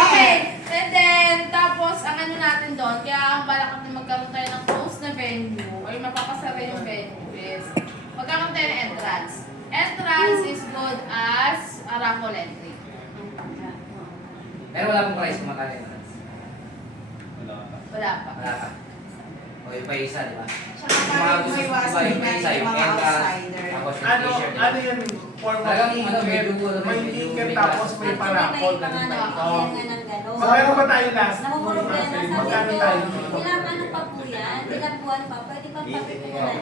okay, and then, tapos, ang ano natin doon, kaya ang balak natin magkaroon tayo ng close na venue, or mapapasara yung venue is, magkaroon tayo ng entrance. Entrance is good as a raffle entry. Pero wala pong price kung makakaya na. Wala pa. Wala pa. O yung pa isa, di ba? Tsaka parang may iwasan din natin yung mga outsider. Tapos yung Ano, t-shirt. ano yun? Form of Talagang ticket. ano, medyo- May ticket tapos may parapol na din tayo. Magkano Magkano ba tayo last? Namumroblema, sabi Magkano ko, tayo? ilang ano pa po yan, ilang buwan pa, pwede pang pagkukunan.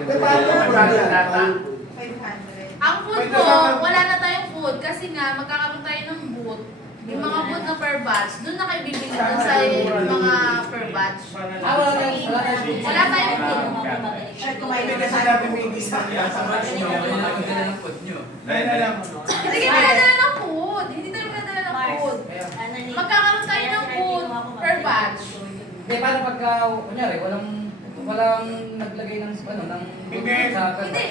May paano po yan? 500. Ang food ko, wala na tayong food kasi nga magkakaroon tayo ng booth. Yung mga booth na per batch, doon na kayo bibili doon sa mga per batch. Ah, wala tayong Wala tayong food. Share ko Hindi may kasi natin may discount sa match nyo. Dahil na lang. Hindi kayo magdadala ng food. Hindi tayo magdadala ng food. Magkakaroon tayo ng food per batch. Hindi, paano pagka, kunyari, walang naglagay ng, ano, ng... Hindi. Hindi.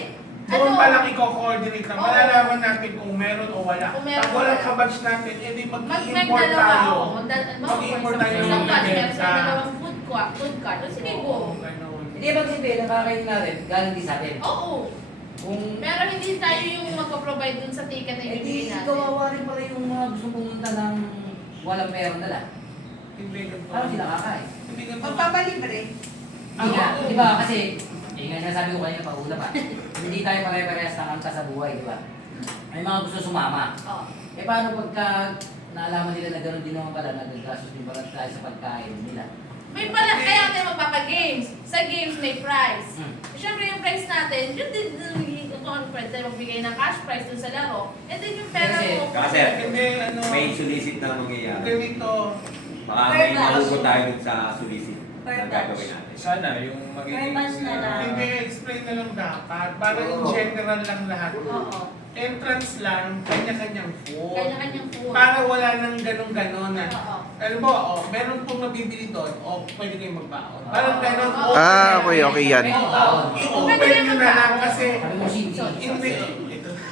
Doon pa lang i-coordinate na. Malalaman natin kung meron o wala. Kung meron Pag o walang wala. kabatch natin, edi mag-i-import Magdalawa tayo. ako. Mag-i-import tayo ng Isang batch meron sa sa... dalawang food cart. O sige, go. ganun. Hindi, ibig sabihin, nakakainin natin, galing din sa atin. Oo. Kung... Pero hindi tayo yung magpo-provide dun sa ticket na Eh di, ibibigay natin. kawawa rin pala yung mga gusto pumunta ng walang perang dala. Hindi ganito. Paano sila kakain? Hindi ganito. Magpapalibre. Hindi nga, di ba? Kasi, nga sinasabi ko kanina pag-una pa, hindi tayo pare-parehas ng angka sa buhay, di ba? May mga gusto sumama. Oo. Eh paano pagka naalaman nila na gano'n din naman pala, nagagastos din pala tayo sa pagkain nila? May pala, kaya tayo magpapagames. Sa games may prize. Siyempre yung prize natin, yun din kung ano prize tayo magbigay ng cash prize dun sa laro. And then yung pera Kasi- mo. Kasi, Hindi, ano... may solicit na mangyayari. Ganito. Baka may mahugot tayo dun sa solicit Per na batch. gagawin natin. Sana yung magiging... Per batch na lang. Hindi, explain na lang dapat. Para in general lang lahat. Oo. Entrance lang, kanya-kanyang food. Kanya-kanyang food. Para wala nang ganon-ganon na. Oo. Alam mo, meron pong nabibili doon, pwede kayong magbaon. Parang ganon. Oo. Ah, okay, yan. I-open nyo na lang kasi Sabi mo, hindi. hindi.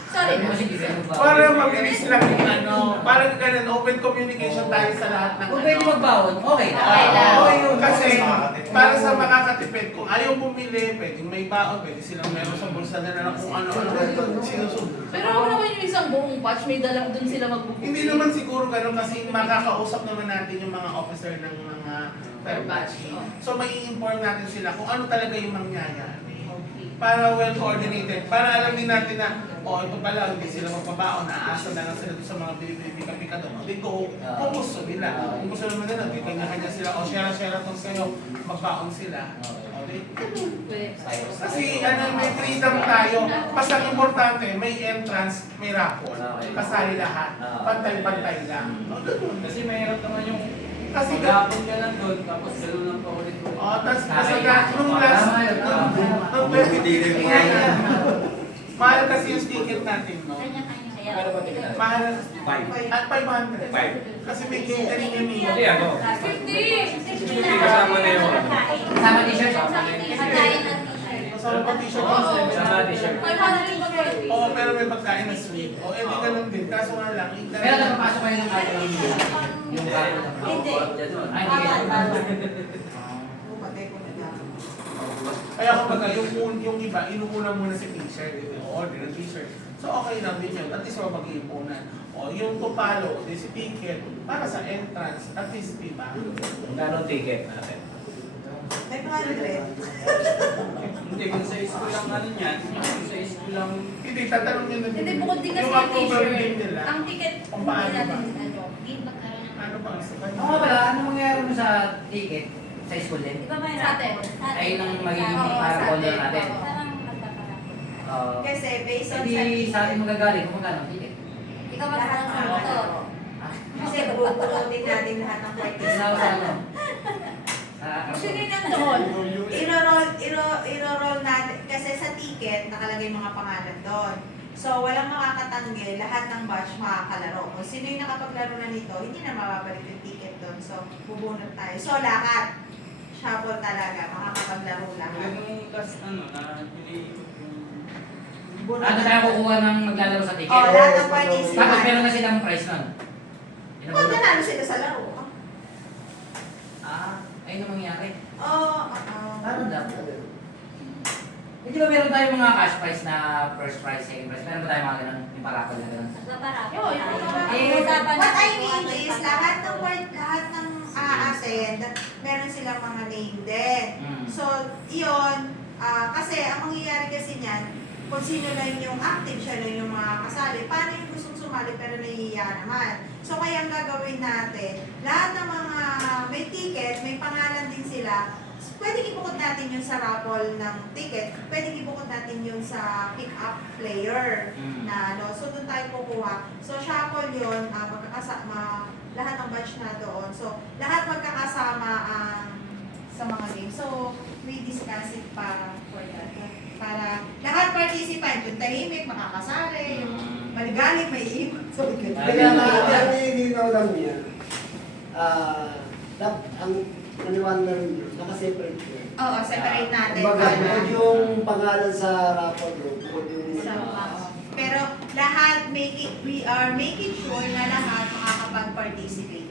Sorry. Sabi mo, hindi. Para mabilis lang yung ano. Parang ganon, open communication tayo sa lahat ng Kung pwede magbaon, okay na. Okay lang. Oo, yun. Kasi para sa makakatipid, kung ayaw bumili, pwedeng may baon, pwede silang meron sa bulsa na lang kung ano-ano sinusunod. Pero ako naman yung isang buong batch, may dala dun sila magbubuhay. Hindi naman siguro ganun kasi makakausap naman natin yung mga officer ng mga per batch. So may inform natin sila kung ano talaga yung mangyayari. Para well coordinated. Para alam din natin na, ito pala, hindi sila magpabaon, naasa na lang sila doon sa mga binibika-pika doon. Hindi ko, kung gusto nila. Kung gusto naman nila, hindi kanya-kanya sila, share-share itong sa'yo, magbaon sila. Okay? Kasi may freedom tayo. Basta ang importante, may entrance, may raffle. Kasali lahat. Pantay-pantay lang. Kasi mahirap naman yung Kasi maghapon ka lang doon, tapos gano'n lang pa ulit. nung last, nung mahal kasi yung ticket natin, no? Mahal, at 500. Kasi may catering yung Hindi ako. 50! Kasama na yun. Kasama t-shirt. Pagkain ng t-shirt. Kasama pa t-shirt Oo. yung Kasama t-shirt. 500 yung pagkain. Oo, pero may pagkain na sweet. Edi ganun din. Kaso nga lang, Pero napapasok kayo ng kato yung kato. Hindi. Ay, hindi kayo. Kaya kumbaga, yung iba, inuuna muna si t-shirt. Order ng t-shirt. So okay lang din yun. At least mapag-iipunan. O yung tupalo, di si ticket, para sa entrance, at least, di ba? Gano'ng ticket natin? 500. Hindi, kung sa school lang ano yan, kung sa school lang... Hindi, tatanong nyo na Hindi, bukod din kasi yung yung approval din t-shirt. nila. Ang ticket, Kung hindi paano natin, ba? ano, Ano ba ang sabat? Oo nga pala, ano mangyayari mo sa ticket? Sa school din? Di ba may Sa atin. Ayun ang magiging Oo, para sa folder atin. natin. Oo. Kasi based on Hindi sa atin magagaling kung magkano ang ticket. Ikaw lahat magkano ng motor. Kasi bubunutin natin lahat ng Hindi na ako sa ano. participants. Sa Actually, nandoon, iro-roll natin, kasi sa ticket, nakalagay mga pangalan doon. So, walang makakatanggi, lahat ng batch makakalaro. Kung sino yung nakapaglaro na nito, hindi na mababalik yung ticket doon. So, bubunot tayo. So, lahat. Shuffle talaga, makakapaglaro lahat. Yung last na pili Bunot Ano tayo kukuha ng maglalaro sa ticket? Oh, lahat ng Tapos participants. meron na silang price nun. Yun ang Kung maganda. nanalo sila sa laro. Ayun ang mangyari. Oh, Paano dapat? Hindi ba meron tayong mga cash prize na first prize, second prize? Meron ba tayong mga ganun? Yung parapol na ganun? Nagpaparapol Yun, tayo. what I mean is, lahat ng a-attend, meron silang mga name din. So, yun, kasi ang mangyayari kasi niyan, kung sino lang yung active, siya lang yung mga kasali. Paano yung gustong sumali pero nahihiya naman? So, kaya ang gagawin natin, lahat ng mga may ticket, may pangalan din sila, pwedeng ibukod natin yung sa raffle ng ticket, pwedeng ibukod natin yung sa pick-up player na ano. So, doon tayo kukuha. So, shuffle yun, magkakasama, lahat ng batch na doon. So, lahat magkakasama sa mga games. So, we discuss it para for that. Para lahat participant, yung tahimik, makakasali, yung maligalig, may iikot. So, Kaya ang nilinaw lang niya, ang naniwala rin yun, nakaseparate yun. Oo, separate natin. Kumbaga, bukod yung pangalan sa raffle group, bukod yung Pero lahat, we are making sure na lahat makakapag-participate.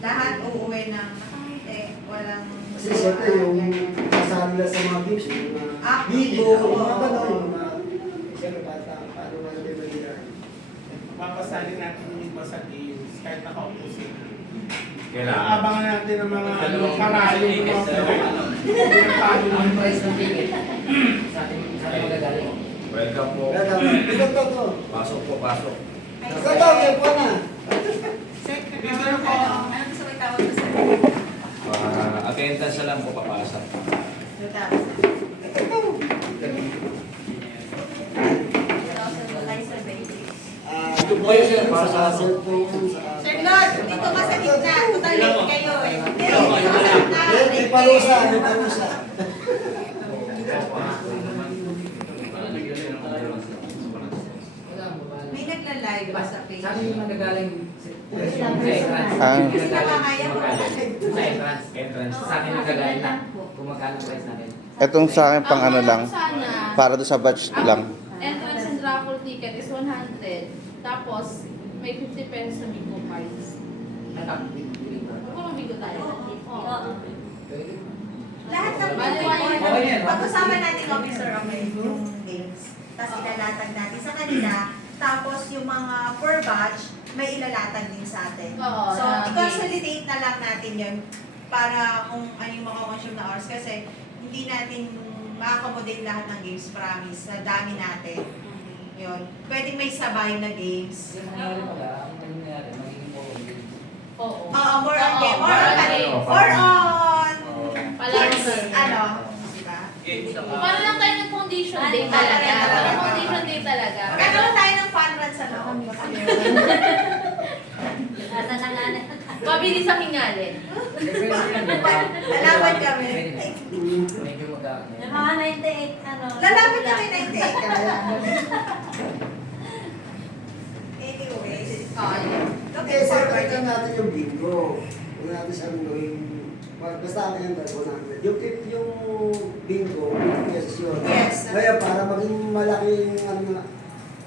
Lahat uuwi ng nakangiti, walang... Kasi siyempre yung kasama nila sa mga games, yung mga bigo, yung mga gano'n, yung mga... Siyempre, paano nga natin mahirap. Papasali natin yung iba sa games, kahit nakaupo sila. Kailangan. Abangan natin ang mga karayo, yung mga Ang price ng ticket sa ating magagaling. Welcome po. Ito to. Pasok po, pasok. Ito to, kaya po na. Ano gusto mo itawag ko sa Attendance na lang po papasok. Ito po yun, sir, para sa cellphone, sa... Sir Lord, dito ka sa gitna. Total late kayo eh. Pero dito ka sa gitna. May parusa, may parusa. May nagla-live ba sa page? Sabi yung magagaling sa Ah. Hindi na makaya mo. Sa entrance. Sa akin magagaling na kung magkano ang price natin. Etong sa akin pang ano lang, Sana, para doon sa batch lang. entrance and raffle ticket is 100. Tapos, may 50 pesos na bingo cards. Kung mabigo tayo. Oo. Lahat ng Okay yan, no? pag-usapan natin, officer, okay, yung games. Tapos ilalatag natin sa kanila. Tapos yung mga per batch, may ilalatag din sa atin. Oo, So, na i-consolidate na lang natin yun para kung ano yung makakonsume na hours. Kasi hindi natin ma-accommodate lahat ng games, promise. Sa dami natin. Yun. Pwedeng may sabay na games. Yung nangyari pala, ang nangyari, magiging po Oo. Oo, more on Oo, game. More on more game. on More on Palaro kids, sir. ano, diba? Para lang tayo ng foundation day Para talaga. lang talaga. Para foundation day talaga. Magkakaroon tayo ng fun run sa loob. Nasa nangalan. Mabilis ang hingalin. Lalaban kami. Medyo Yung mga 98, ano. Lalapit kami 98 kami. Anyway, Okay, separate natin yung bingo. Huwag natin siyang gawin. Basta ang end, 100. Yung bingo, 50 pesos yun. Yes. Kaya para maging malaki yung ano na,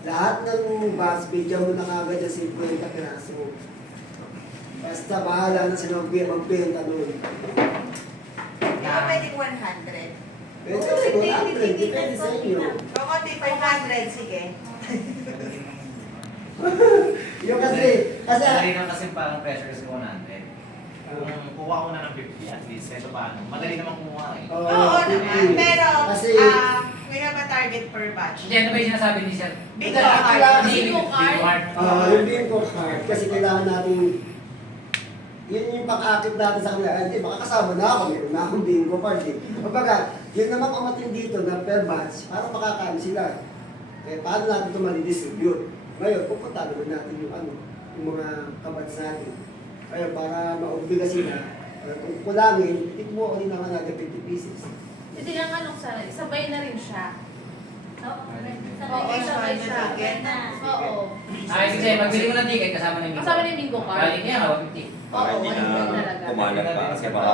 lahat ng bus, bigyan mo na kagad yung 50 piraso. Basta bahala na sila magbenta doon. di ba pwedeng 100? Pero siguro, 100, depende sa inyo. Kukunti 500, sige. Yung kasi, Madali lang kasi parang pressure sa 100. Kung kuha ko na ng 50 at least, ito paano? Madali naman kumuha eh. Oo naman, pero Kasi- we have a target per batch. Hindi, ano ba yung sinasabi ni Sir? Bingo Kailangan- card. Bingo card. yung bingo card, kasi kailangan natin, yun yung pang-akit natin sa kanila. Hindi, makakasama na ako, meron na akong bingo card eh. Kumbaga, yun naman ang matin dito na per batch, para makakaano sila. Eh, paano natin ito mali-distribute? Ngayon, pupunta naman natin yung mga kabats natin. Kaya para maobliga sila, kung kulangin, mo ulit naman natin 50 pieces. Hindi lang sana, sabay na rin siya. Oo, Oo, sabay siya. Oo. Ay, kasi pagbili mo ng ticket, kasama na yung bingo. Kasama na yung bingo card. Balik niya, 150. Para hindi Oo, na talaga. kumalat pa kasi baka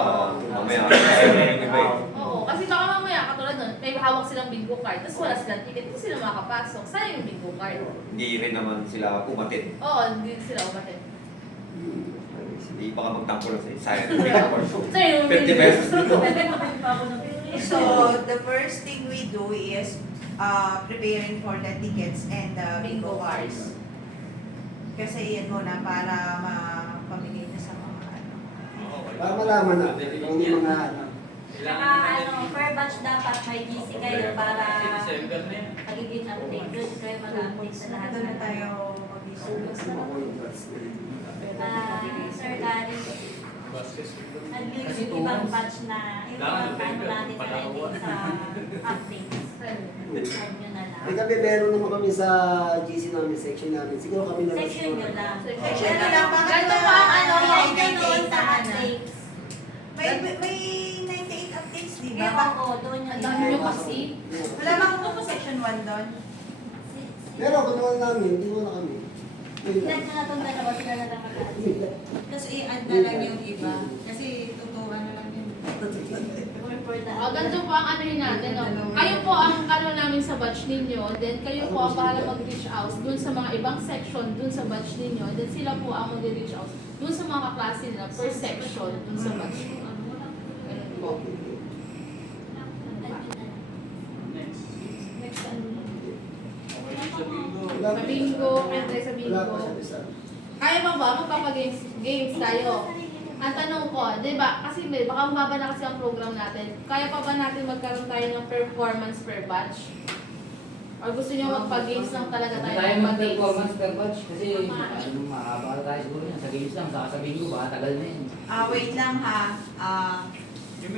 mamaya ayaw na yung iba eh. Oo, kasi baka mamaya, katulad nun, may hawak silang bingo card, tapos wala silang ticket, hindi sila makakapasok. Sayang yung bingo card. Hindi rin naman sila umatid. Oo, hindi sila umatid. Hindi pa ka magtampo lang sa sayang yung bingo. Sir, yung 50 pesos. So, the first thing we do is preparing for the tickets and the bingo cards. Kasi yan muna para mapamigay na sa mga ano. Para malaman natin kung yung mga Saka per batch dapat may GC kayo para magiging update. Doon kayo mag-update sa lahat. Doon na tayo mag-isip. Sir Gary, yung ibang batch na yung mga ano natin sa rating sa updates. Add nyo na lang. Eh kami meron naman kami sa GC namin, section namin. Siguro kami na Section nyo lang. Section na lang. Ganito pa ang ano, Yan may yun doon 98 sa na updates. May 98 updates, di ba? Ewan ko, doon yun. Ang dami nyo kasi. Wala bang po section 1 doon? Pero kung naman namin, hindi mo na kami. Ilan nyo na itong dalawa, sila na lang mag-update. Tapos i-add na lang yung iba. Kasi totoo ano lang yun. Ganito po ang anuhin natin. No? Kayo po ang ano namin sa batch ninyo, then kayo po ang bahala mag-reach out dun sa mga ibang section dun sa batch ninyo, then sila po ang mag-reach out dun sa mga kaklase nila per section dun sa batch. Ganun po. Next ano? Sa bingo, kaya sa bingo. Wala pa siya isa. Kaya pa ba magpapagames tayo? Ang tanong ko, di ba, kasi baka humaba na kasi ang program natin, kaya pa ba natin magkaroon tayo ng performance per batch? Or gusto nyo magpa-games lang talaga tayo Tayo ng mag-performance per batch kasi mahaba tayo siguro yan. Sa games lang, saka sa bingo ba, tagal na yun. Wait lang ha.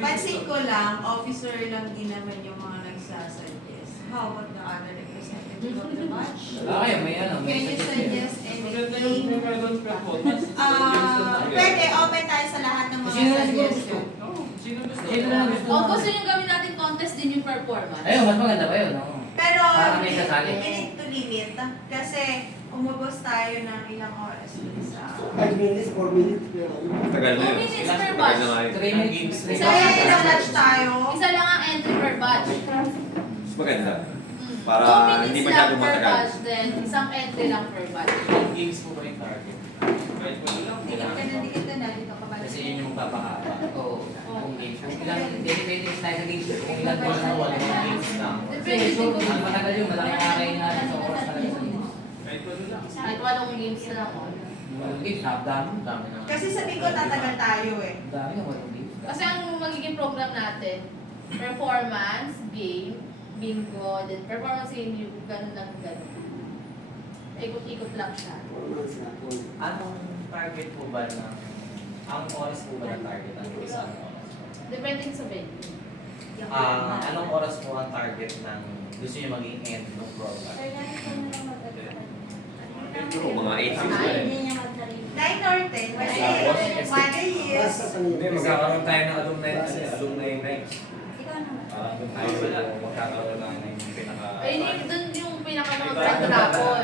Pansin ko lang, officer lang din naman yung mga nagsasuggest. How about the other representative of the batch? Wala kayo, may ano, Can may you suggest Maganda anything? yung meron performance. Pwede, open tayo sa lahat ng mga Sino na siguro suggestion. gusto? Oo, sino gusto? Sino na gusto? O gusto nyo gawin natin contest din yung performance? Ayun, mas maganda pa yun. Oo. Pero, Para may kasali. we need to limit. Kasi, umubos tayo ng ilang oras sa... 5 minutes, 4 minutes. Pero, Tagal na 2 yun. minutes per Tagal batch. na nga yun. 3 minutes. Isa Kaya lang ilang batch tayo. Isa lang ang entry per batch. Mas maganda. Para 2 minutes hindi lang masyadong per matagal. batch, then isang entry lang per batch. Games po ba yung target? Kahit wala lang. Dikit ka na, dito ka ba? Kasi yun yung magpapahaba. Oo. Kung games. Kung ilang dedicated tayo sa games. Kung ilang Kung na wala yung games lang. Depende Kasi so, siguro. ang matagal yun, malaki kakain natin sa oras talaga sa games. Kahit wala lang. Kahit walong games na lang. Walang games, half-done. Ang dami naman. Kasi sabi ko, tatagal tayo eh. Ang dami na walang games. Kasi ang magiging program natin, performance, game, bingo, then performance in you, ganun lang ganun. Ikot-ikot lang siya. performance na po. Anong target po ba ng... Ang oras po ba ng target? Anong isang oras? Depende sa venue. Anong oras po ang target ng gusto niyo maging end ng program? Sir Gary, ikaw na lang Siguro mga 8 Ay, hindi niya magsalita. 9 or 10. Kasi, one day is... Basta kanina. Hindi, magkakaroon tayo ng alumni night. Ikaw naman. Parang doon tayo magkakaroon lang ng pinaka... Ay, dun yung pinaka-dragon. Tapos,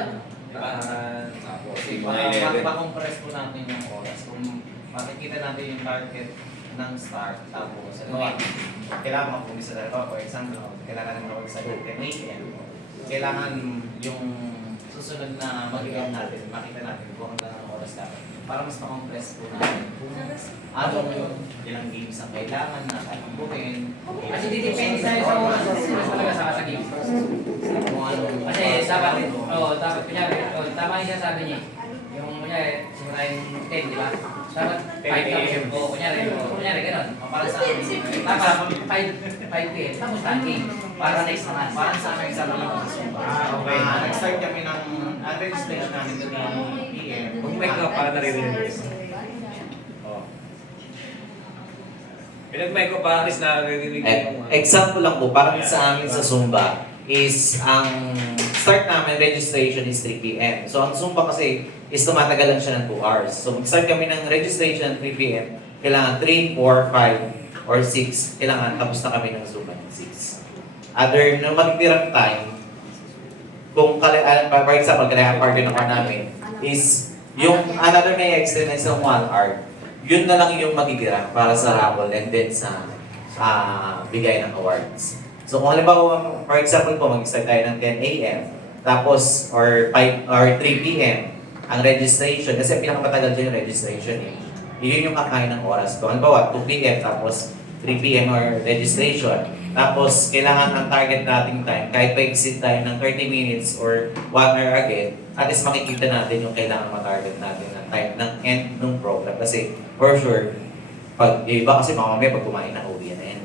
Magpa-compress po natin yung oras. Kung makikita natin yung target ng start, tapos kailangan mag-umpisa talaga. For example, kailangan naman mag-umpisa ng 10 a.m. Kailangan yung susunod na mag-end natin, makita natin kung hanggang anong oras dapat. Para mas ma-compress po natin kung anong ilang games ang kailangan na tatambukin. Kasi didepende tayo sa oras. Oras talaga sa games. Kung anong... Kasi dapat, dapat kunyari, tama yung sinasabi niya. Yung kunyari, simula yung 10, di ba? Dapat 5 a.m. O kunyari gano'n. Para sa amin, Dapat 5 p.m. Tapos na ang game. Para next naman. para sa amin sa mga kasumba. okay. Nag-start kami ng registration namin doon ng PM. Kung may ka, para naririnig mo. Oh. Pinag-mic ko para at least naririnig yung... Example lang po, parang sa amin sa Zumba, is ang start namin, registration is 3 p.m. So ang Zumba kasi is tumatagal lang siya ng 2 hours. So mag-start kami ng registration 3 p.m. Kailangan 3, 4, 5, or 6. Kailangan tapos na kami ng Zumba ng 6. Other, nung matitirang time, kung for example, kailangan part yun naman namin, is yung another may extend is ng 1 hour. Yun na lang yung matitira para sa raffle and then sa bigay ng awards. So kung halimbawa, for example po, mag-start tayo ng 10 a.m. tapos or 5 or 3 p.m. ang registration, kasi pinakamatagal dyan yung registration eh. Yun yung kakain ng oras. Kung halimbawa, 2 p.m. tapos 3 p.m. or registration, tapos kailangan ang target nating time, kahit pa-exceed tayo ng 30 minutes or 1 hour again, at least makikita natin yung kailangan ma-target natin ng time ng end ng program. Kasi for sure, pag yung iba kasi mamamaya pag kumain na uwi na yan.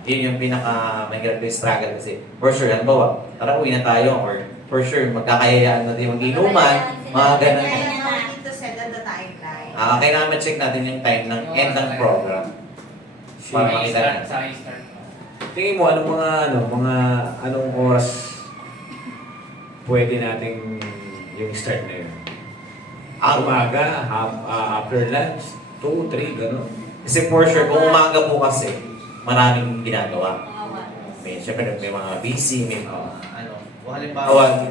Yun yung pinaka-mahirap yung struggle kasi for sure, halimbawa, tara uwi na tayo or for sure, magkakayayaan natin mag-inuman, mga ganun. Kaya need to set the timeline. Kailangan ma-check natin yung time ng end ng program. Para makita natin. Sa start. Tingin mo, anong oras pwede nating yung start na yun? Umaga, after lunch, 2, 3, gano'n. Kasi for sure, kung umaga po kasi, maraming ginagawa. Siyempre, may mga busy, may mga halimbawa,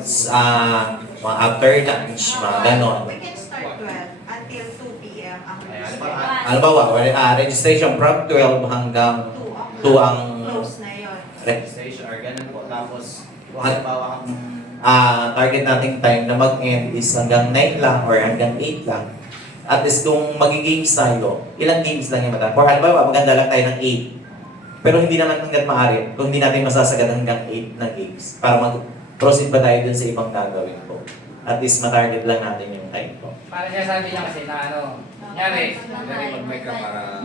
mga after lunch, mga ganon. We can start 12 until 2 p.m. ang Halimbawa, registration from 12 hanggang 2 ang close na yun. registration or ganun po. Tapos, kung halimbawa target nating time na mag-end is hanggang 9 lang or hanggang 8 lang. At least kung magi-games tayo, ilang games lang yung mata. For halimbawa, maganda lang tayo ng 8. Pero hindi naman hanggang maaari kung hindi natin masasagad hanggang 8 na games para mag-proceed pa tayo dun sa ibang gagawin po. At least matarget lang natin yung time po. Para siya sabi niya kasi na nangyari. Mag-mic ka para...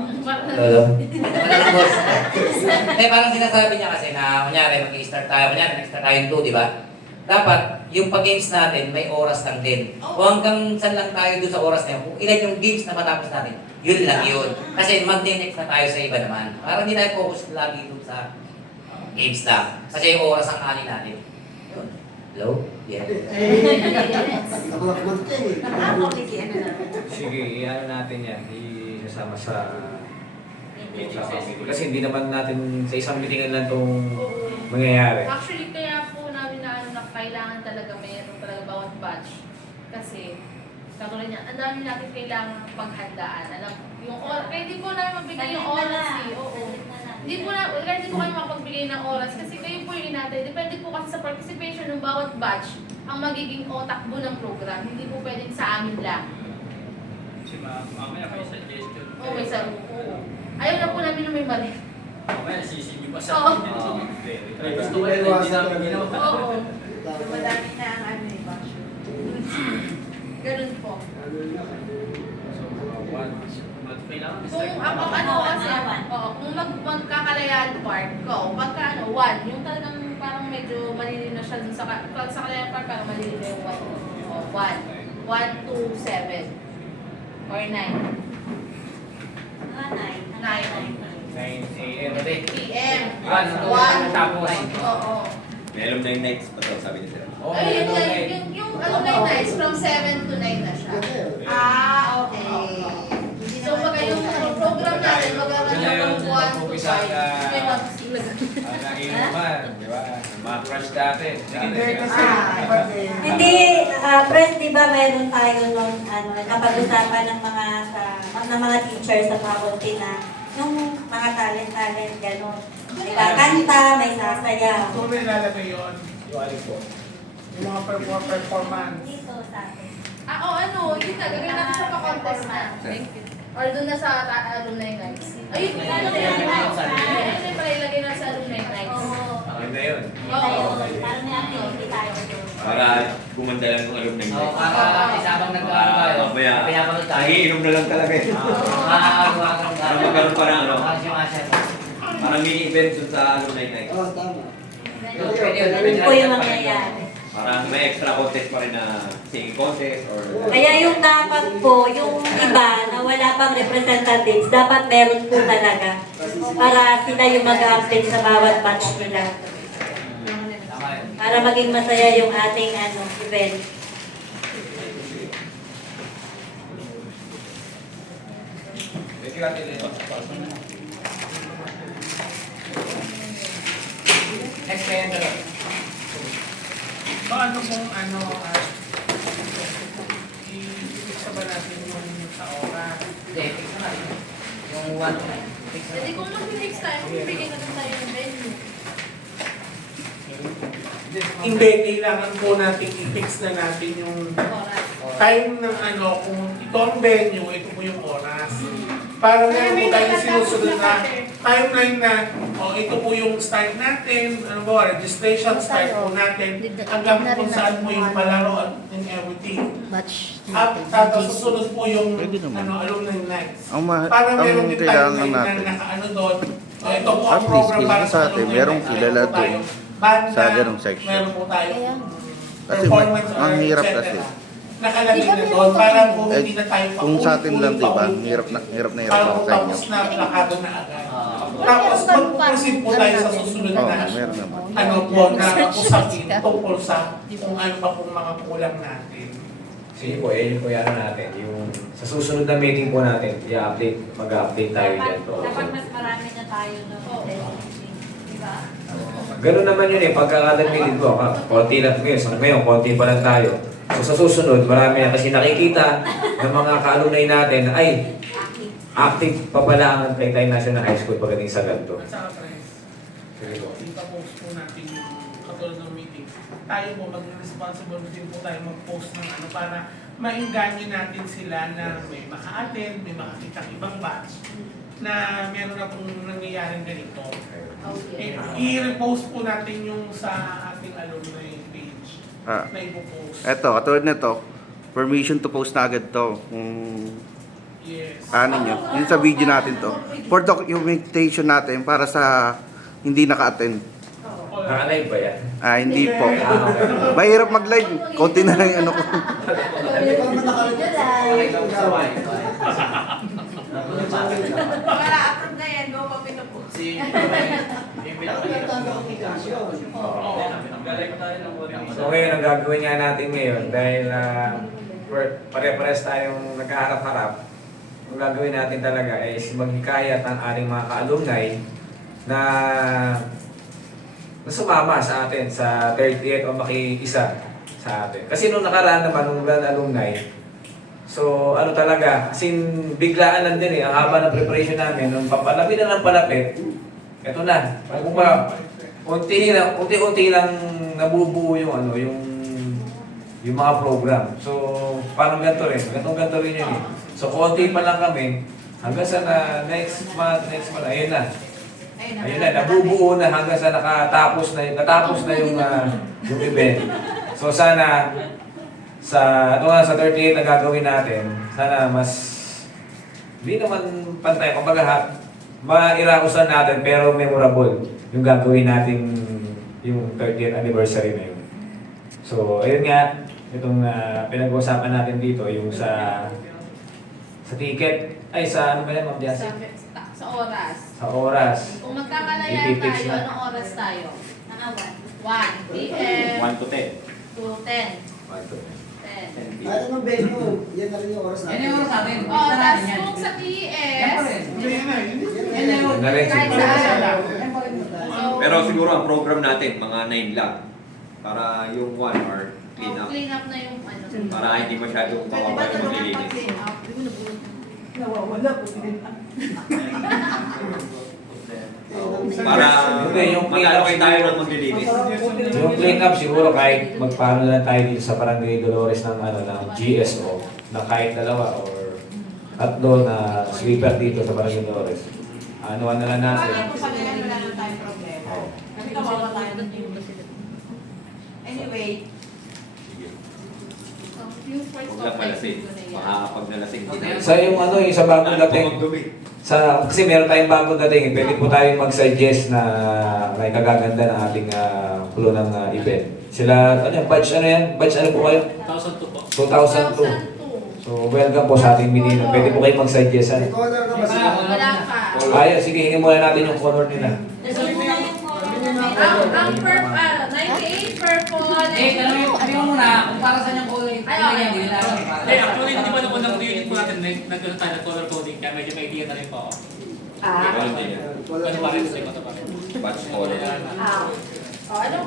Parang sinasabi niya kasi na, kunyari, mag-i-start tayo, kunyari, nag-start tayo yung 2, di ba? Dapat, yung pag-games natin, may oras lang din. Kung hanggang saan lang tayo doon sa oras na yun, kung ilan yung games na matapos natin, yun lang yun. Kasi mag-next na tayo sa iba naman. Para hindi tayo focus lagi doon sa games lang. Kasi yung oras ang ani natin. Yun. Hello? Yeah. Sige, i-ano natin yan. Isasama sa committee. Kasi hindi naman natin sa isang meetingan lang itong mangyayari. Actually, kaya po namin na kailangan talaga mayroon talaga bawat batch. Kasi, katulad niya, ang dami natin kailangan paghandaan. Alam, yung oras, kaya hindi po namin magbigay yung oras eh. Oo. Hindi po kayo makapagbigay ng oras kasi kayo po yung natin. Depende po kasi sa participation ng bawat batch ang magiging takbo ng program. Hindi po pwedeng sa amin lang. Kasi mamaya may suggestion. Oo, may sabi. Oo. Ayaw na po namin na may mali. Mamaya nasisig yung Oo. sa akin. Gusto ko yun, hindi namin ginawa. Oo. Madami na ang ano eh, batch. Ganun po. Kailangan Kung ako kasi, kung magkakalayaan part ko, pagka 1, yung talagang parang medyo malilin na siya dun sa kalayaan part, parang malilin na yung 1. 1 to 7. Or 9. 9. 9. 9 a.m. PM. 1 tapos. Oo. May alumni nights pa daw, sabi niya sila. Ayun, yung alumni nights from 7 to 9 na siya. Okay. So, pag yung program natin, magkakaroon ng 1 to 5. Nakinuman, di ba? Mga crush dati. Hindi, Pres, di ba meron tayo nung napag-usapan ng mga teachers sa faculty na yung mga talent, gano'n. May kakanta, may sasayaw. So, may lalagay yun. Yung alin po. Yung mga performance. Dito sa atin. Yun na, gagawin natin sa pa-contest na. Thank you. Or doon na sa alumni nights. Ayun, ayun pala ilagay na sa alumni nights. Yun na yun. Oo. Para may activity tayo doon. Para gumanda lang ng alumni Oo, nights. para isabang nagkaano tayo. Mamaya, Pinapanood tayo. nagiinom na lang talaga eh. Para magkaroon pa ng parang mini-event dun sa alumni nights. Oo, tama. Ganun po yung mangyayari. Parang may extra contest pa rin na singing contest or... Kaya yung dapat po, yung iba na wala pang representatives, dapat meron po talaga. Para sila yung mag-a-apply sa bawat batch nila. Tama yun. para maging masaya yung ating event. Thank you, Ate Lynn. Next kaya na lang. So ano kung i-fix ba natin yung sa oras? Hindi, fix na nga. Yung one. Fix na. Hindi kung mag-fix tayo, magbibigay na lang tayo ng venue. Hindi, kailangan po natin i-fix na natin yung Oras. time ng kung ito ang venue, ito po yung oras. Para meron po tayong sinusunod na timeline na, ito po yung start natin, registration start po natin, hanggang kung saan po yung palaro and everything. At susunod po yung Pwede naman. alumni nights. ang Para meron din tayong kailangan na natin. nakaano doon. Ito po At ang least, program kilala para sa atin, alumni merong nights. kilala Meron po doon tayong banda, sa ganong section. meron po tayong Kasi performance ang or hirap et kasi. cetera. Nakalagay na doon para po hindi na tayo Kung sa atin lang, di ba? paulit-ulit. Hirap na hirap Para lang kung sa inyo. tapos na plakado na agad. Tapos mag-proceed po tayo sa susunod Oo, na meron naman. po na usapin tungkol sa kung ano pa pong mga kulang natin. Sige po, yun po yan natin. Yung sa susunod na meeting po natin, mag-update tayo dyan. Dapat mas marami na tayo no. Diba? Ganun naman yun pagkakadamitin ko. Konti lang ngayon. So ngayon, konti pa lang tayo. So sa susunod, marami na kasi nakikita ng mga ka-alumni natin na ay active pa pala ang Taytay National High School pagdating sa ganito. At saka friends, Sige po. i-post po natin yung katulad ng meeting. Tayo po, maging responsible din po tayo mag-post ng para maingganyo natin sila na may maka-attend, may makakita ibang batch na meron na pong nangyayaring ganito. I-repost po natin yung sa ating alumni page na ipopost. Eto, katulad nito, permission to post na agad to. Yes. Ano nyo, yun sa video natin to. For documentation natin para sa hindi naka-attend. Naka-live ba yan? Hindi po. Mahirap mag-live. Konti na lang yung ko. Para approve na yan, go pa pinupost. So ngayon, ang gagawin nga natin ngayon, dahil pare-pares tayong nagkaharap-harap, ang gagawin natin talaga is maghikayat ang ating mga ka-alumni na sumama sa atin sa 38 o makiisa sa atin. Kasi nung nakaraan naman, nung grand alumni, so ano talaga, kasing biglaan lang din ang haba ng preparation namin, nung papalapit na ng palapit, eto na, kung ba, unti-unti lang nabubuo yung yung mga program. So, parang ganito rin, ganito rin yun eh. So, konti pa lang kami, hanggang sa next month, ayun na. Ayun na, nabubuo na hanggang sa natapos na yung event. So sana sa 38 na gagawin natin, sana mas hindi naman pantay, kumbaga mairausan natin pero memorable yung gagawin natin yung 30th anniversary na yun. So ayun nga, itong pinag-uusapan natin dito yung sa ticket, ay sa ano ba yan, Ma'am Diasi? Sa oras. Sa oras. Kung magkakalayan Ipipix tayo, na. anong oras tayo? Naka 1 p.m. 1 to 10. to 10. 10 p.m. Ano ng venue? Yan na rin yung oras natin. Yan yung oras natin. Oh, tapos kung sa PES, Hindi na, hindi Yun na rin, kahit siguro. saan. Pero siguro ang program natin, mga 9 lang. Para yung 1 hour clean up. Clean up na yung Para hindi masyadong kawaba yung maglilinis. Para Hindi, yung clean up mag-allocate tayo ng maglilinis. Yung clean up siguro kahit magpaano lang tayo dito sa Barangay Dolores ng ng GSO na kahit dalawa or tatlo na sweeper dito sa Barangay Dolores. Ano na lang natin. Kung pala yan, wala na tayong problema. Oh. Kasi kawawa tayo ng Anyway, yung first Huwag lang malasing. Makakapag nalasing din. Sa yung yung sa bagong dating, kasi meron tayong bagong dating, pwede po tayong mag-suggest na may kagaganda ng ating flow ng event. Sila, batch ano po kayo? 2002 po. 2002. So, welcome po sa ating meeting. Pwede po kayo mag-suggest. May color ka ba sila? Wala pa. Ayun, sige, hingin muna natin yung color nila. Nasa muna yung color na may Ang per 98 per purple, Sabi mo muna, kung para saan yung kulay yan, hindi nila alam. Hindi, actually, di ba nung unang unit po natin, nagkaroon tayo ng color coding, kaya medyo may idea na rin po ako. Ano pa rin, same ano pa rin. Batch color. Ano?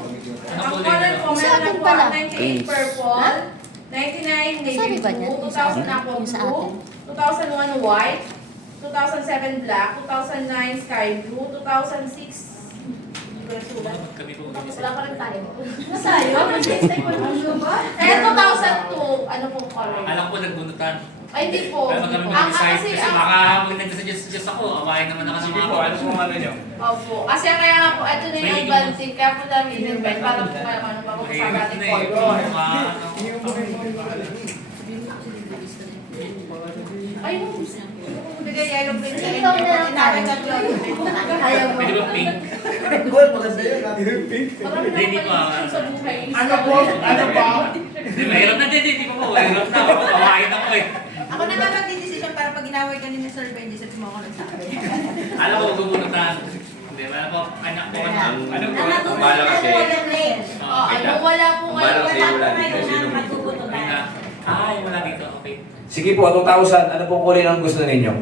Ang color po, meron po 98 purple, 99 navy blue, 2000 aqua blue, 2001 white, 2007 black, 2009 sky blue, 2006 Kami po wala pa rin tayo. Masayo? Eh, 2002, ano po color? Alam ko nagbunutan. Ay, hindi po. Pero magkano Ang design kasi, kasi baka pag nagsuggest ako, awahin naman ako ng Sige mga po, ano pong ano nyo? Opo. Kasi kaya nga po, ito na yung advancing, kaya po namin in-invite para po kayo ano pa po sa Mahirap ating na eh. color. Ay, Bigay yellow paint sa Ikaw na lang tayo. Ayaw mo. Pwede ba pink? Gold, maganda yun. marami na Hindi po pa. kayo sa buhay. Ano po? Ano ba? Hindi, mahirap na din, hindi pa po. Mahirap na. Awahin ako eh. Ako na nga mag-decision para pag inaway ka ni Sir Benji, sabi mo ako nagsabi. Alam ko, gubunutan. Hindi, wala po. Anak ko. Ano po? Ang bala kasi, Oh, ano, wala po ang bala kasi ngayon. wala dito. Sino mo? Ay, wala dito. Okay. Sige po, 2,000. Ano pong kulay ang gusto ninyo?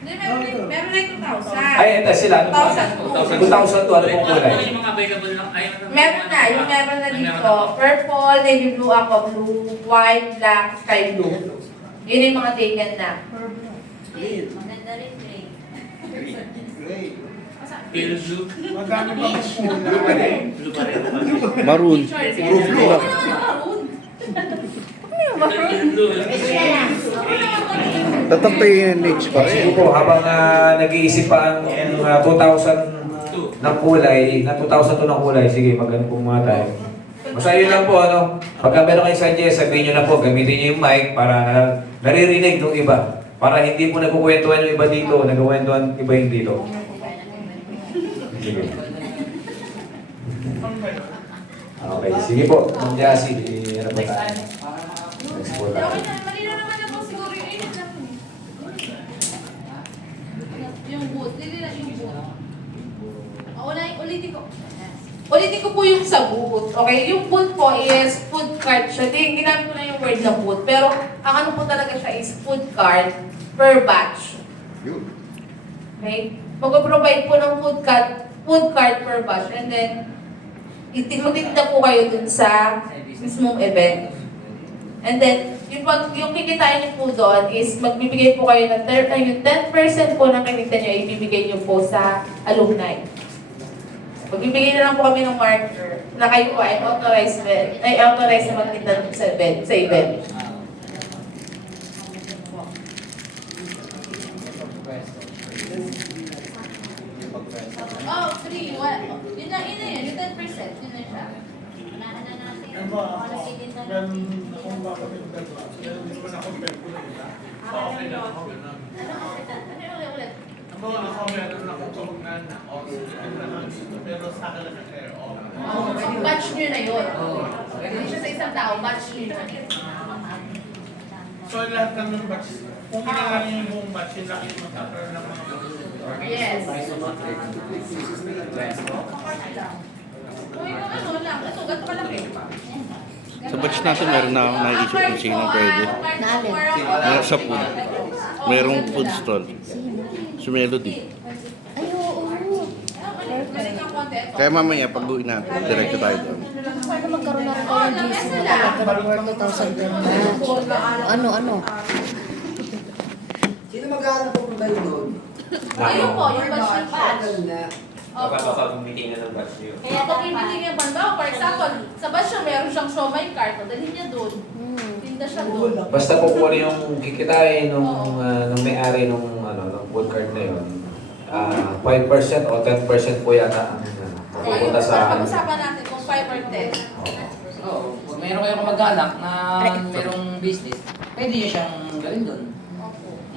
Hindi, meron na 2,000. Ay, ito sila. 2,000. 2,000 to. Ano pong kulay? Yung mga available lang. Ay, ano, Meron na, yung meron na dito. Purple, navy blue, aqua blue, white, black, sky blue. Yun yung mga taken na. Maganda rin, Gray. Great. pale blue. Madami pa po. Blue pa rin. Blue pa rin. Maroon. Proof blue. Pale blue. Tatakta yung niche pa Sige rin. po, habang nag-iisip pa ang 2,000 ng kulay, na 2,000 to ng kulay, sige, mag-ano po mga tayo. Basta yun lang po, ano, pagka meron kayo suggest, sabihin nyo na po, gamitin nyo yung mic para naririnig ng iba. Para hindi po nagkukwentuhan yung iba dito, nagkukwentuhan iba yung dito. Sige. Okay, sige po, Ma'am Jassy, ano ba tayo? Next po tayo. Okay na, malinaw naman na po siguro yung init lang. Yung boot, hindi na yung boot. Ulitin ko po yung sa boot. Okay, yung boot po is food cart siya. Ginamit ko na yung word na boot. Pero ang ano po talaga siya is food cart per batch. Yun. Okay? Mag-provide po ng food cart per batch. And then, magtitinda po kayo dun sa mismong event. And then, yung kikitain niyo po doon is magbibigay po kayo ng 10% po ng kinita niyo, ibibigay niyo po sa alumni. Magbibigay na lang po kami ng marker na kayo po ay authorized na magtinda sa event. Oh, free. Yun na yun. Yung 10%. Yun na siya. Unahan na natin Ano yung ba? kung ano titinda Meron natin. akong bakit dalawa. Hindi ko na-compare ko na iba. Okay na, okay na. Ano ulit? Ang mga ako meron akong kamagnan na pero sa akin lang share off. Batch nyo na yun. Hindi siya sa isang tao, batch nyo na. So lahat ng mga batch, kung kailangan yung buong batch, yung laki magkakaroon ng mga Yes. Kung yung ano lang, ito, ganito kalaki. Sa batch natin, meron na akong naisip kung sino pwede. Sa food. Merong food stall. Si Melody. Ay, oo. Kaya mamaya, pag uwi natin, diretso tayo doon. Paano magkaroon na rin tayo ng GC na magkaroon ng 2,000 per batch? Ano? Sino mag-aaral po ba yun doon? Ayun po, yung batch yung batch. Na, Kapag meeting na ng batch niyo. Kaya pag ibigay yung banda, for example, sa batch siya, meron siyang siomay cart, dalhin niya doon. Tinda siya doon. Basta po kung ano yung kikitain nung may-ari nung food cart na yun, 5% o 10% po yata ang mapupunta sa... Pag-usapan natin kung 5 or 10. Oo, kung meron kayo kamag-anak na merong business, pwede nyo siyang gawin doon.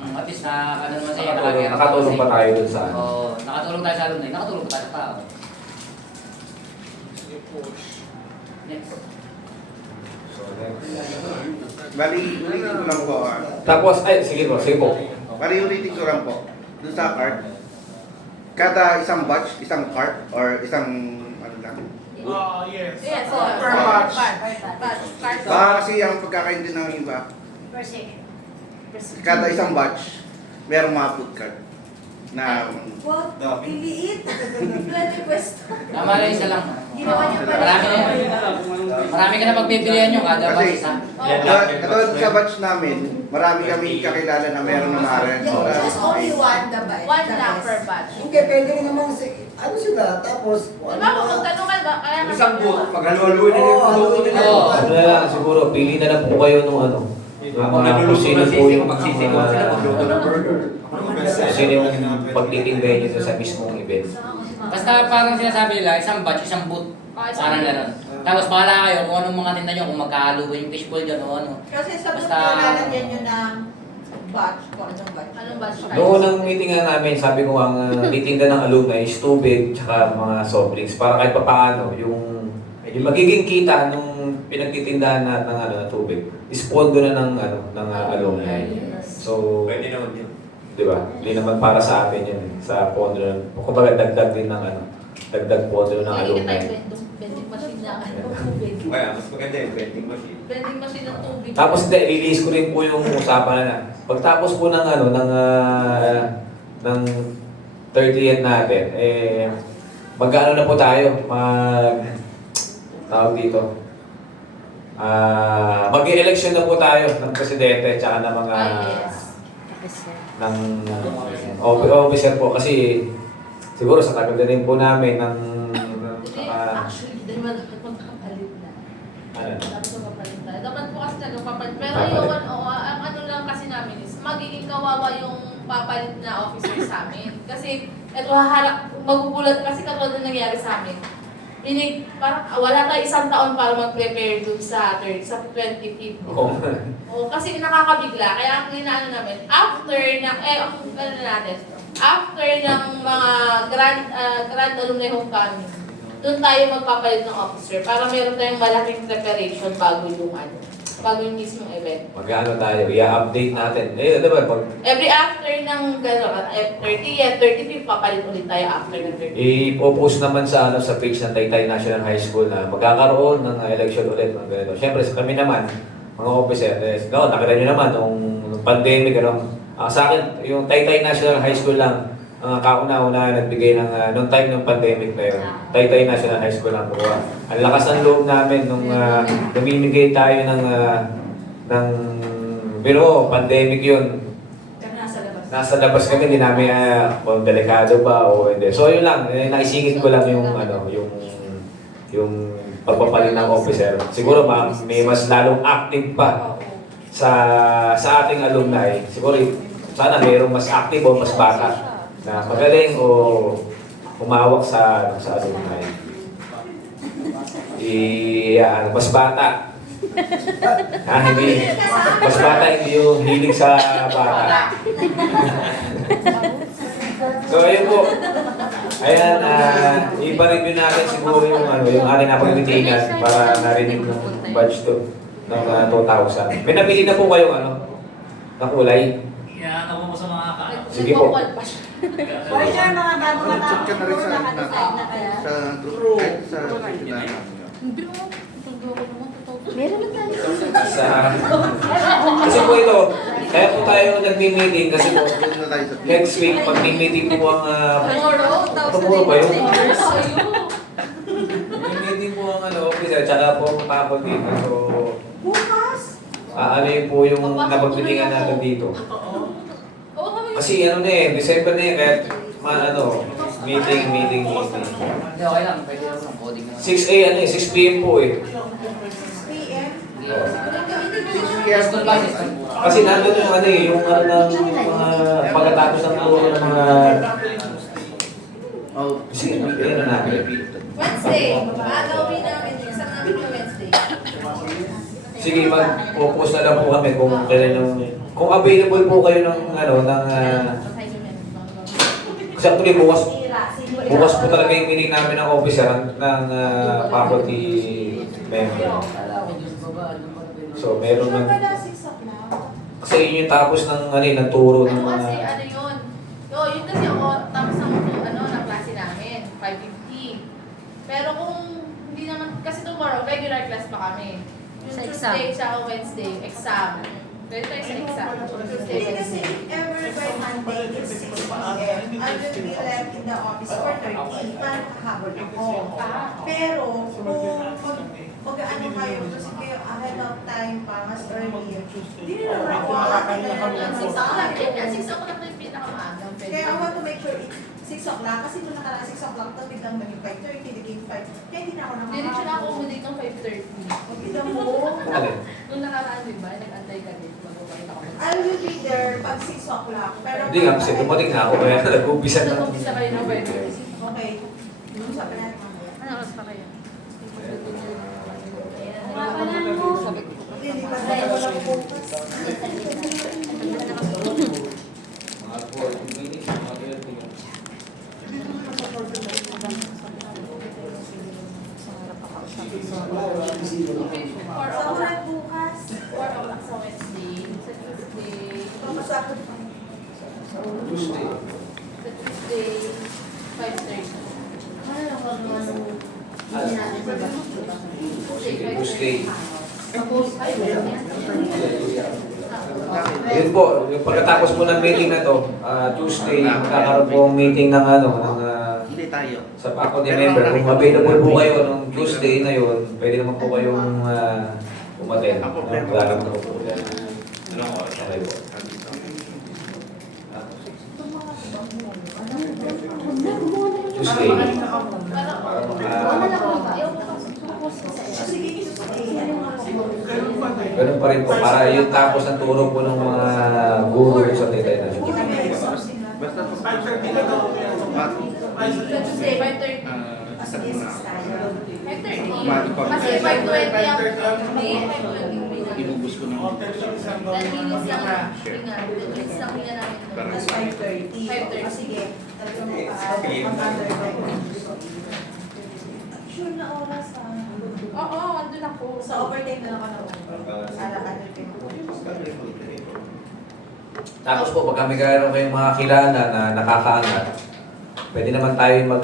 At least ano naman sa'yo, Nakatulong pa tayo dun sa ano. Oo, nakatulong tayo sa alumni, nakatulong pa tayo sa tao. Next. Bali, ulitin ko lang po. Tapos, sige po. Bali, ulitin ko lang po. Doon sa cart, kada isang batch, isang cart, or isang, ano lang, Yes. Yes, Per batch. Batch. Baka kasi ang pagkakaintindi ng iba, Per second. kada isang batch, merong mga food cart na Wow, liliit. 20 pwesto. Tama lang, isa lang. Ginawa niyo pala. Marami ka na pagpipilian nyo kada Kasi, batch isa. katulad sa batch namin, marami kami kakilala na meron na maaari. Just only one the batch. One lang per batch. Hindi, pwede rin naman ano sila, tapos... Diba kung magtanong ka ba? Kaya Isang boot, paghalo-halo na yung produkto nila. Oo, ano na lang, siguro, pili na lang po kayo nung ano. Ako nagluluto ng sisig, magsisikot sila, magluto ng burger. Sino yung pagtitindahin nyo sa mismong event. Basta parang sinasabi nila, isang batch, isang boot. Parang gano'n. Tapos bahala kayo kung anong mga tinda nyo, kung magkahalo ba yung fishbowl dyan o ano. Kasi sa Basta- book lalagyan nyo ng batch, kung anong batch. Anong batch? Noong unang meeting nga namin, sabi ko ang titinda ng alumni is tubig tsaka mga soft drinks para kahit papaano yung magiging kita nung pinagtitindahan natin ng ng tubig is pondo na ng ng alumni. So, Pwede naman yun. di ba? Hindi naman para sa atin yun sa pondo na. Kumbaga dagdag din ng dagdag pondo ng alumni. Vending machine na tubig. Kaya mas maganda yung vending machine. Vending machine ng tubig. Tapos hindi, release ko rin po yung usapan na. Pagtapos po ng ng 30th natin, mag-ano na po tayo, tawag dito. Mag-election na po tayo ng presidente tsaka ng mga ng officer po kasi siguro sa tagal na rin po namin ng Actually, hindi naman dapat magkapalit na. ano, Dapat magkapalit na. Dapat po kasi nagpapalit. Pero Papalit. yung ang ano lang kasi namin is magiging kawawa yung papalit na officer sa amin. Kasi ito magugulat kasi katulad na nangyari sa amin. Parang wala tayo isang taon para mag-prepare dun sa 25th. Oo, kasi nakakabigla. Kaya ang inaano namin, after ng, after ng mga grand alumni homecoming, doon tayo magpapalit ng officer para meron tayong malaking preparation bago yung mismong event. mag-ano tayo, i-update natin. Diba, pag Every after ng gano'n, 30th, 35th, papalit ulit tayo after ng 30th. i-post naman sa sa page ng Taytay National High School na magkakaroon ng election ulit ng ganito. Siyempre, kami naman, mga officers, nakita nyo naman, nung pandemic, sa akin, yung Taytay National High School lang, kauna-una nagbigay ng, nung time ng pandemic na yun. Taytay National High School lang po. Ang lakas ng loob namin nung namimigay tayo ng pandemic yun. Nasa labas kami, hindi namin kung delikado ba o hindi. So yun lang, naisingit ko lang yung yung pagpapalit ng officer. Siguro may mas lalong active pa sa ating alumni. Siguro sana mayroong mas active o mas bata na magaling o humawak sa alumni. Mas bata. Hindi. Mas bata, hindi yung hilig sa bata. So, ayun po. Ayan, ipa-review natin siguro yung ating napag-meetingan para narinig ng batch 2 ng 2000. May napili na po kayong na kulay. Yeah, ako mo sa mga Sige po. For sure, mga bago Check ka na rin sa nakadecide na kaya. sa group sa Meron na tayo. Kasi po ito, kaya po tayo nagmi-meeting kasi po doon na tayo sa next week pag-meeting po ang Tomorrow ba yun? meeting po ang officer tsaka po ang kapag dito. So, ano yun po yung napag-meetingan natin dito. Kasi December na kaya meeting. Hindi, okay lang. Pwede lang ng coding na. 6 p.m. po PM? System ba? System. Kasi nandun yung yung ng mga pagkatapos ng turo ng mga... Sige, na natin. Wednesday, gagawin namin. Isang namin yung Wednesday. Sige, mag-focus na lang po kami kung kailan yung... Kung available po kayo ng actually, bukas po talaga yung meeting namin ng officer ng faculty member. So, meron ng... Kasi yun yung tapos ng turo ng mga... Kasi yun. Yun kasi ako, tapos ng klase namin, 5:50. Pero kung hindi class pa kami. Yung Sa Tuesday tsaka Wednesday, exam. Pwede tayo sa exam. Tuesday, Hindi kasi Wednesday. if ever by Monday it's 6 p.m., I will be left in the office 4:30 para makahabol ako. Pero kung mag-ano kayo, kasi kayo ahead of time pa, mas earlier, hindi na naman ako atin na lang ng 6 o'clock. 6 o'clock na yung pinakamaaga. Kaya I want to make sure it's 6 o'clock, kasi nung nakaraan 6 o'clock, tapos biglang maging 5:30, naging 5. Kaya hindi na ako Diretso na ako nakakahabol. umulit ng 5:30. Biglang mo. Nung nakaraan, di ba, nag-antay ka din. Magpapakita ko. I will be there pag 6 o'clock. Pero Hindi nga, kasi dumating na ako kaya nag-umpisa na. Nag-umpisa kayo ng 5:30. Okay. Sabi natin mamaya. Ano oras pa kayo? Wala pa lang mo. Hindi ba tayo walang focus? Mga 40 minutes, mga 30 minutes. Sa ulan bukas. 4 o'clock sa Wednesday. Sa Tuesday. Papasakot pa. Tuesday. Sa Tuesday, 5:30. Sige, Tuesday. Tapos, ay, wala yan. Yun po, yung pagkatapos po ng meeting na to, Tuesday, magkakaroon po ang meeting ng Hindi tayo. sa faculty member. Kung available po kayo nung Tuesday na yun, pwede naman po kayong umaten. Wala naman po. Okay po. Tuesday. Sige, isusunod. Ano nga po? Ganun pa tayo. Ganun pa rin po, para yung tapos ng turo po ng mga guro sa Taytay na. Kita mo yung exhausting na. Basta 5:30 na daw. Ay, Sa Tuesday, 5:30. Sige, 6 tayo. 5:30. Kasi 5:20 ang hindi, 5:20 yung binag. Inubos ko ng Oh, 30 isang 10 minutes lang. Share. Hinga, 10 minutes lang hinga namin. Tapos 5:30. 5:30. Sige, talagang mag-under. Sure na oras ha. Oo, andun ako. Sa overtime na naman ako. Ala-ala Tapos po, pag kami kayong mga kilala na nakakaangat, pwede naman tayo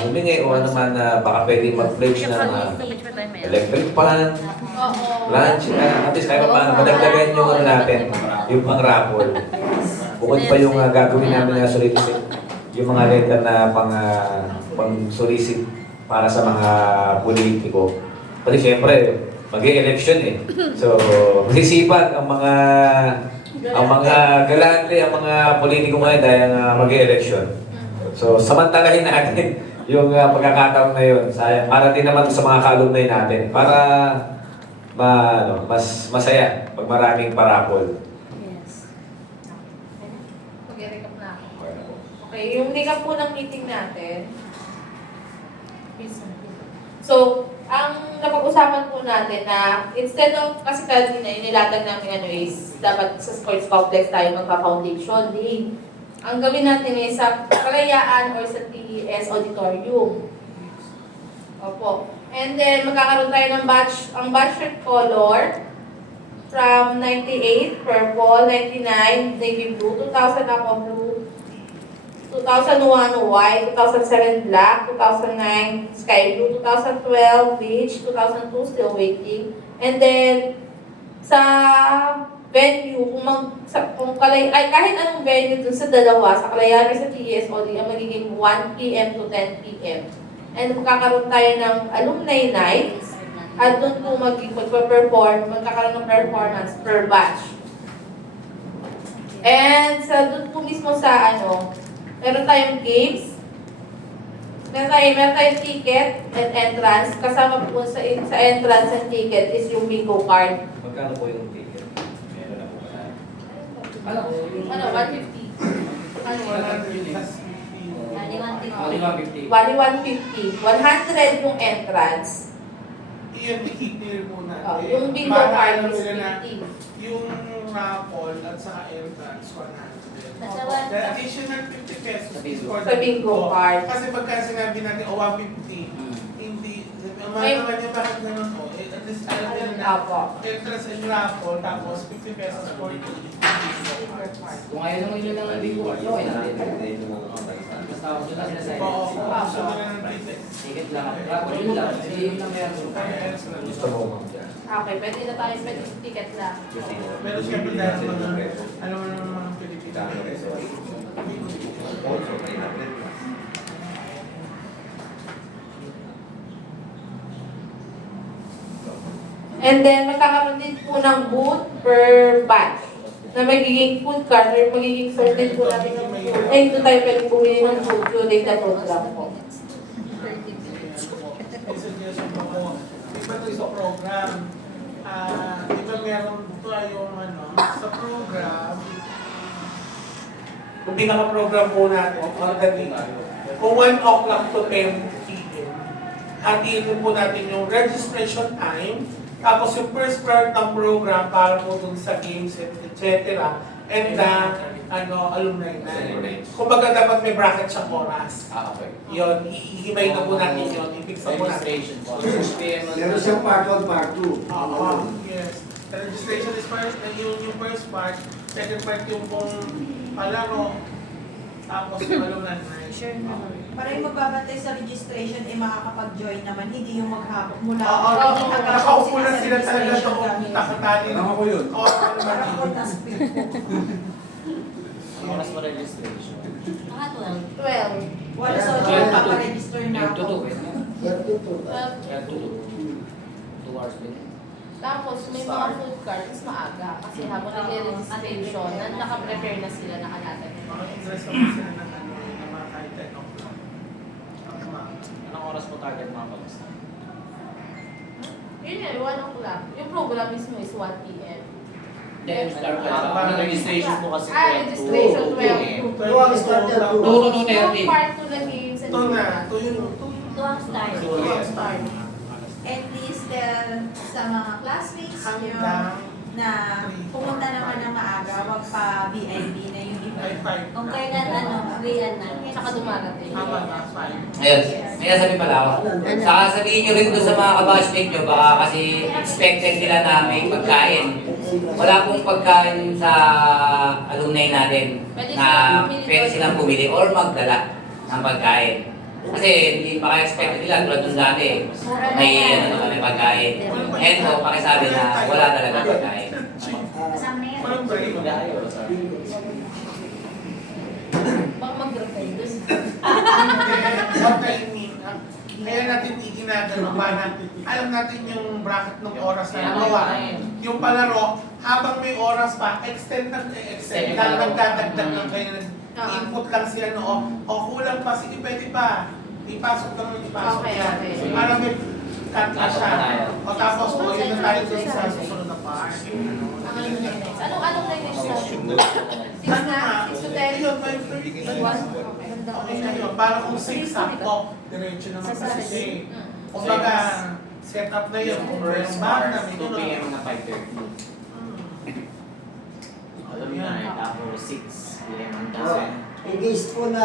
humingi o ano man baka pwede mag-pledge ng electric fan, Oo. lunch, at least kahit paano, madagdagan yung ano natin, yung pang-raffle. Bukod pa yung gagawin namin na solicit, yung mga letter na pang-solicit para sa mga politiko. Kasi syempre, mag-e-election eh. So, masisipag ang mga galante, ang mga politiko ngayon dahil mag-e-election. So, samantalahin natin yung pagkakataon na yun. Para din naman sa mga kalumnay natin. Para mas masaya pag maraming parapol. Yes. Mag-recap na ako. Okay, yung recap po ng meeting natin. So, ang napag-usapan po natin na instead of, kasi kanina inilatag namin is dapat sa sports complex tayo magpa-foundation day. Ang gawin natin is sa Kalayaan or sa TES Auditorium. Opo. And then, magkakaroon tayo ng ang batch shirt color from 98, purple, 99, navy blue, 2000 aqua blue, 2001 white, 2007 black, 2009 sky blue, 2012 beige, 2002 still waiting. And then, sa venue, kahit anong venue dun sa dalawa, sa Kalayaan or sa TESOD, ang magiging 1 p.m. to 10 p.m. And magkakaroon tayo ng alumni nights at doon po magkakaroon ng performance per batch. And sa doon po mismo sa meron tayong games, meron tayong ticket and entrance. Kasama po sa entrance and ticket is yung bingo card. Magkano po yung ticket? Meron na po ba? 150. Ano, 150. Bali 150. 100 yung entrance. Iyan, i-clear muna. Yung bingo card is 50. Yung raffle at saka entrance, 100. Nasa The additional 50 pesos is for Sa bingo card. Kasi pagka sinabi natin, 150, hindi, Ay. naman yung bakit naman po, at least alam nila na, Apo. entrance and raffle, tapos 50 pesos for the bingo card. Kung ayaw naman yun lang ang bingo, okay na din. Basta ako sila sinasabi. Oo, gusto nila ng ticket. Ticket lang. Travel yun lang. Hindi yun lang meron. Gusto mo, ma'am, dyan. Okay, pwede na tayo, pwede ticket lang. Pero siyempre dahil mga, alam mo naman mga Pilipino. Kano peso? Also, 300 plus. And then, magkakaroon din po ng booth per batch na magiging food cart or magiging source din po natin ng food. Ay, ito tayo pwede bumili ng food through data program po. May suggestion po ko. Iba ito sa program. Di ba meron ito yung ano, sa program, kung pinaka-program po natin, organic, kung 1 o'clock to 10 p.m., hatiin po natin yung registration time, tapos yung first part ng program para po dun sa games, etc. And the alumni night. Kumbaga dapat may bracket siyang oras. Okay. Yun, ihimay na po natin yun, i-fix na po natin. Registration po. Meron siyang part 1, part 2. Oo, yes. The registration is first, yung first part, second part yung pong palaro, tapos yung alumni night. Para yung magbabantay sa registration, makakapag-join naman, hindi yung maghapon mula. Oo, nakaupo na sila talaga doon, takatali. Tama ko yun. Oo, ano ba Parang yun? all task Ang oras mo registration. Mga 12. 12. Wala sa join, paparegister na Yung ako. tutok eh. Pero ito, 12. Yung tutok. 2 hours din. Tapos, may mga food cart, mas maaga. Kasi habang nag-registration, naka-prepare na sila, nakalatag. Mga interest naman sila ng ano, ng mga kahit 10 o'clock. Anong oras mo target mga pag-start? Yun yan, 1 o'clock. Yung program mismo is 1 p.m. Then, start ka sa... Ang registration po kasi Registration 12. Ito ang starter po. 2 to Yung 2:30. part 2 na games and Ito na, ito yung Ito ang start. start. And please tell sa mga classmates nyo hanggang na pumunta naman ng maaga, wag pa VIP na yung iba. ay 5 Kung kailan uwian na. Tsaka dumarating. Tama na, 5. Ayun, may sabihin pala ako. Saka sabihin nyo rin doon sa mga kabashmate nyo, baka kasi expected nila na may pagkain. Wala pong pagkain sa alumni natin na pwede silang bumili or magdala ng pagkain. Kasi hindi maka-expect nila tulad nung dati. May may pagkain. Eto, pakisabi na wala talaga pagkain. Kasama na yan. Parang break. Baka mag-repay doon. What I mean, kaya natin iginagano para alam natin yung bracket ng oras na nagawa. Yung palaro, habang may oras pa, extend lang extend. Nagdadagdag lang kayo. Input lang sila no, o kulang pa, sige pwede pa. Ipasok lang ng ipasok Okay, yan. okay. Para may cut na siya. O tapos, o yun na tayo dun sa susunod na part. Anong na next natin? 6 na? 6 to 10? Yun, may Okay. okay na yun. Para kung 6 sakto, diretso naman kasi siya eh. Kumbaga, set up na yun. Kung mayroong bag na, may 2 gano'n. p.m. na 5:30. Alam mo na, tapos 6 p.m. ang kasi. In case po na,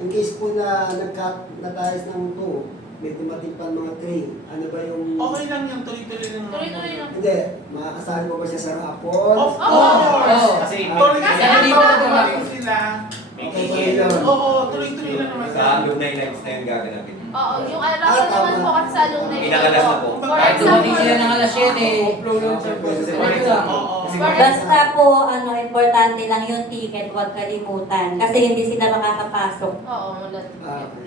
in case po na nag-cut na tayo ng 2, may dumating pa mga 3, ano ba yung... Okay lang yung tuloy-tuloy lang. Tuloy-tuloy lang. Hindi, makakasali ko ba siya sa rapon? Of course! Kasi Tuloy-tuloy Kasi lang dumating sila. may Okay, ticket. yun. Oo, tuloy-tuloy lang naman Sa alumni nights na yun gaganapin. Oo, yung araw naman po kasi sa alumni. Pinakalas na po. For Kahit dumating sila ng example, alas 7, pwede lang. Oo. Basta po, importante lang yung ticket, huwag kalimutan. Kasi hindi sila makakapasok. Oo, wala.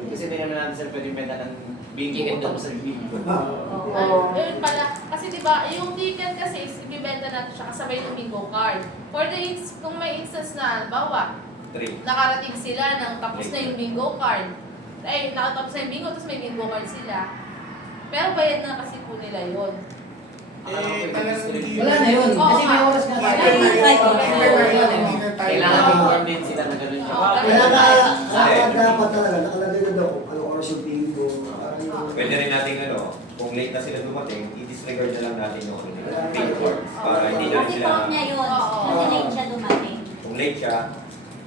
Kasi hindi naman natin sir pwedeng benta ng bingo Ticket tapos sa bingo. Ayun pala, kasi diba, yung ticket kasi is ibibenta natin siya kasabay ng bingo card. For the kung may instance na, halimbawa, 3. nakarating sila nang tapos na yung bingo card. Ay, nakatapos na yung bingo, tapos may bingo card sila. Pero bayad na kasi po nila yun. Talagang hindi Wala na yun. Kasi may oras na tayo. Kailangan inform din sila na gano'n siya. Kaya dapat talaga, nakalagay na daw kung anong oras yung bingo. Parang yung... Pwede rin natin kung late na sila dumating, i-disregard na lang natin yung pay cards para hindi na rin Kasi sila... form niya yun. Kasi late siya dumating. Kung late siya,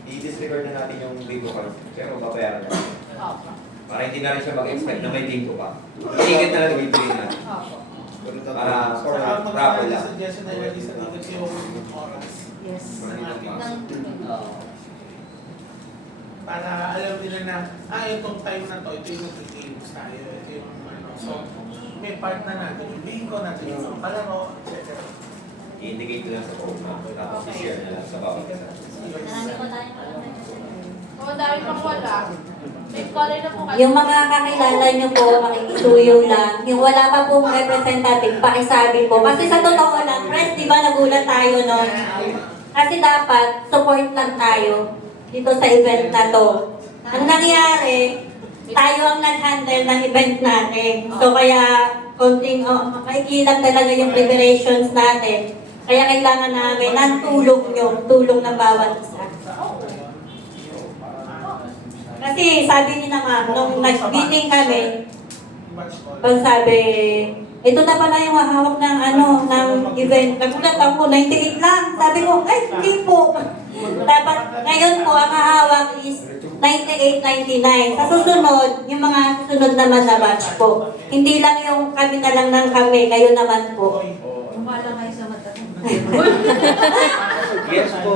i-disregard na natin yung bingo cards. Pero babayaran natin. Opo. Para hindi na rin siya mag-expect na may bingo pa. Ticket na lang ibigay natin. Opo. Para for Saka travel mga lang. suggestion na ilagay sa ticket yung oras. Yes. Ng- Oo. Para alam nila na, itong time na to, ito yung games tayo, ito yung ano. So, may part na natin, yung bingo natin, yung palaro, etc. I-indicate ko lang sa phone na, tapos i-share na lang sa bawat isa. Marami po tayong pala. Kung dami pang wala, may color na po kayo. Yung mga kakilala nyo po, makikisuyo lang. Yung wala pa pong representative, pakisabi po. Kasi sa totoo lang, press, di ba nagulat tayo nun? Kasi dapat, support lang tayo dito sa event na to. Ang nangyari, tayo ang nag-handle ng event natin. So kaya, konting, makikilang talaga yung preparations natin. Kaya kailangan namin ng tulong nyo, tulong ng bawat isa. Kasi sabi ni na ma'am, nung nag-meeting kami, pag sabi, ito na pala yung hahawak ng ng event. Nagulat ako, 98 lang. Sabi ko, ay, hindi po. Dapat, ngayon po, ang hahawak is 98, 99. Sa susunod, yung mga susunod naman na batch po. Hindi lang yung kami na lang ng kami, kayo naman po. Umala kayo sa mata. Yes po.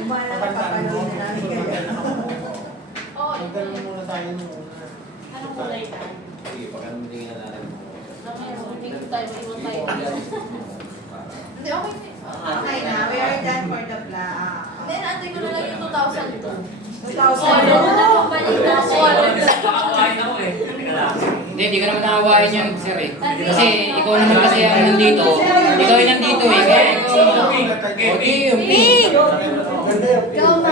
Umala ka pa namin kayo. Oo, Magdala muna tayo nung una. anong kulay ka? Sige, pagkandingan natin. Hindi tayo, iwan tayo. Hindi, okay. Okay na, we are done for the plan. Then, antay ko na lang yung 2002. 2000. Ano na pong balik natin? Nakakain ako eh. Teka lang. Hindi ko naman nakawain yan, sir eh. Kasi ikaw naman kasi ang nandito. Ikaw yung nandito eh. Kaya okay, yung pink.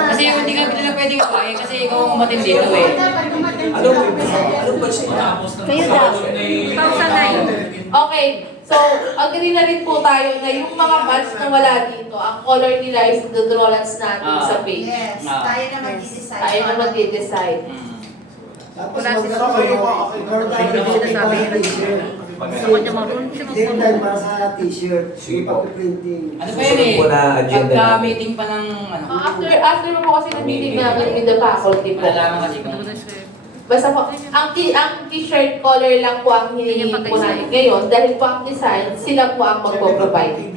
Kasi hindi ka nila pwedeng kawain kasi ikaw ang umatin dito eh. Ano ba siya? Tapos na Kayo daw. 2009. Okay. So, agree na rin po tayo na yung mga batch na wala dito, ang color nila is the drawlines natin sa page. Yes, tayo na mag-decide. Tayo na mag-decide. Tapos magkaroon kayo, magkaroon tayo ng t-shirt. Same time para sa t-shirt. Sige Yung po. pag-printing. Ano pa yun Susunod po na eh? agenda natin. Pagka-meeting pa ng ano. After mo po kasi nag-meeting namin with the faculty po. Malalaman kasi kung Basta po, ang t-shirt color lang po ang hinihingi po natin ngayon dahil po ang design, sila po ang magpo-provide.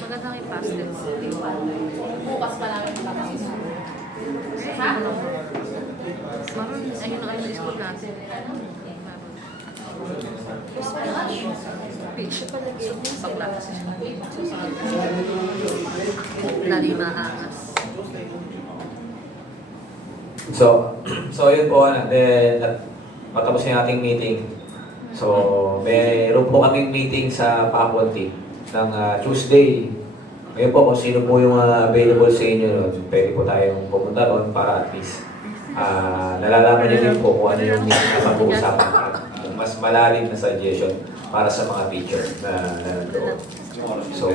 Magandang Bukas pa namin pakakita. Ha? Ayun na kayo sa school natin. Page pa lagi. Bakla kasi siya. Lali maangas. So yun po, then matapos yung ating meeting. So, mayroon po kaming meeting sa faculty ng Tuesday. Ngayon po, kung sino po yung available sa inyo nun, pwede po tayong pumunta doon para at least nalalaman niyo din po kung ano yung meeting na pag-uusapan natin. Mas malalim na suggestion para sa mga teacher na nandoon. So,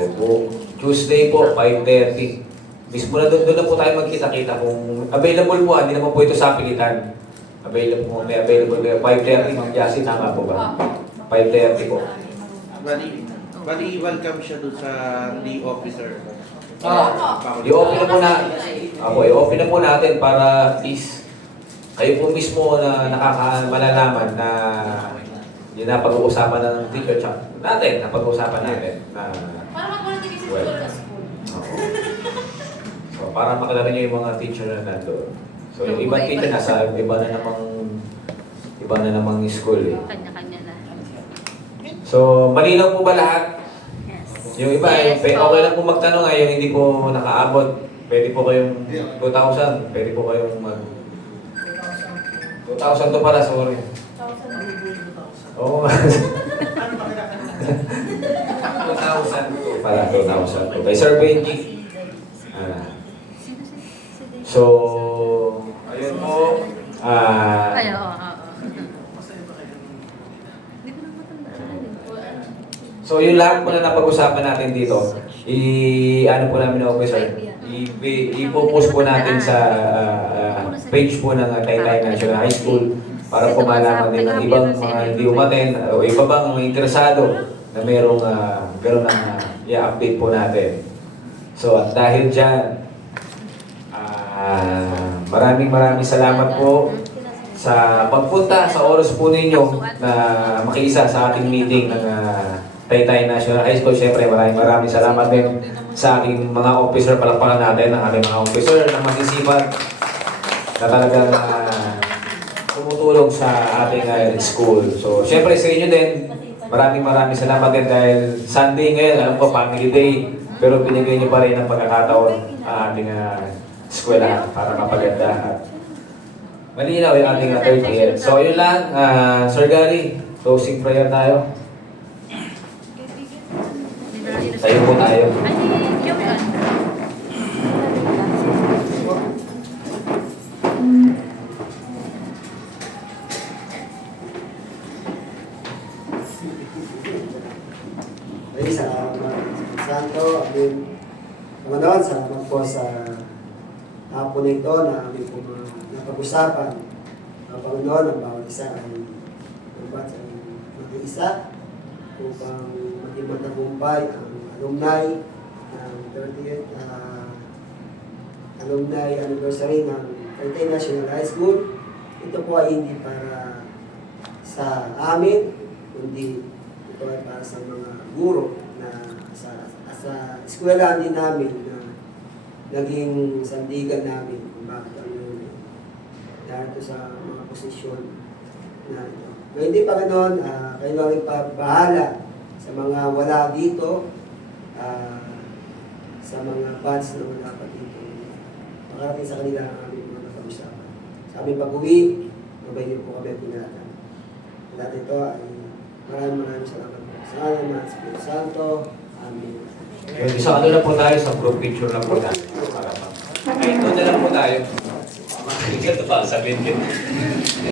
Tuesday po, 5:30. Mismo na doon na po tayo magkita-kita kung available po, hindi naman po ito sa pilitan. Available po, may available kayo. 5:30, Ma'am Jassy, tama po ba? 5:30 po. Bali, welcome siya doon sa the officer. I-open na po na, i-open na po natin para at least kayo po mismo na malalaman na yun na pag-uusapan ng teacher tsaka natin, na pag-uusapan natin na Para mag-quality kasi siguro na school. So, para makilala niyo yung mga teacher na nandoon. So, yung ibang teacher nasa iba na namang school eh. Kanya-kanya na. So, malinaw po ba lahat? Yung iba, Yes, okay po. lang po magtanong yung hindi po nakaabot. Pwede po kayong 2,000. Pwede po kayong 2,000 to pala, sorry. Oo nga. 2,000 pala, 2,000 to. Kay Sir Benji. So, ayun po. Kaya, oo. So, yung lahat po na napag-usapan natin dito, ano po namin na officer, i-post po natin sa page po ng Taytay National High School para po malaman din ng ibang mga hindi umaten o iba bang mga interesado na merong i-update po natin. So, at dahil dyan, maraming salamat po sa pagpunta sa oras po ninyo na makiisa sa ating meeting ng Taytay National High School. Siyempre, maraming salamat din sa aking mga officer. Palakpakan natin ang ating mga officer na masisipag na talagang tumutulong sa ating school. So, siyempre sa inyo din, maraming salamat din dahil Sunday ngayon, alam ko, Family Day, pero binigay niyo pa rin ang pagkakataon ang ating eskwela para mapaganda at malinaw yung ating 30th. So, yun lang. Sir Gary, closing prayer tayo. Tayo po tayo. Ay, salamat Santo, amin. Panginoon, salamat po sa hapon na ito na amin po napag-usapan. Ang Panginoon, ang bawat isa ay mag-iisa upang maging matagumpay ang alumni ng 30th alumni anniversary ng Taytay National High School. Ito po ay hindi para sa amin, kundi ito ay para sa mga guro na sa eskwela din namin na naging sandigan namin kung bakit ano dahil sa mga posisyon na ito. Ngayon din, Panginoon, kayo lang ipabahala sa mga wala dito, sa mga bands na wala pa dito. Makarating sa kanila ang aming mga napag-usapan. Sa aming pag-uwi, mabay niyo po kami at pinatan. Lahat ito ay maraming salamat po. Sa ngalan ng Espiritu Santo. Amen. Isa ano na po tayo sa group picture na po natin. Ay, ito na lang po tayo. Ito pa, sabihin din.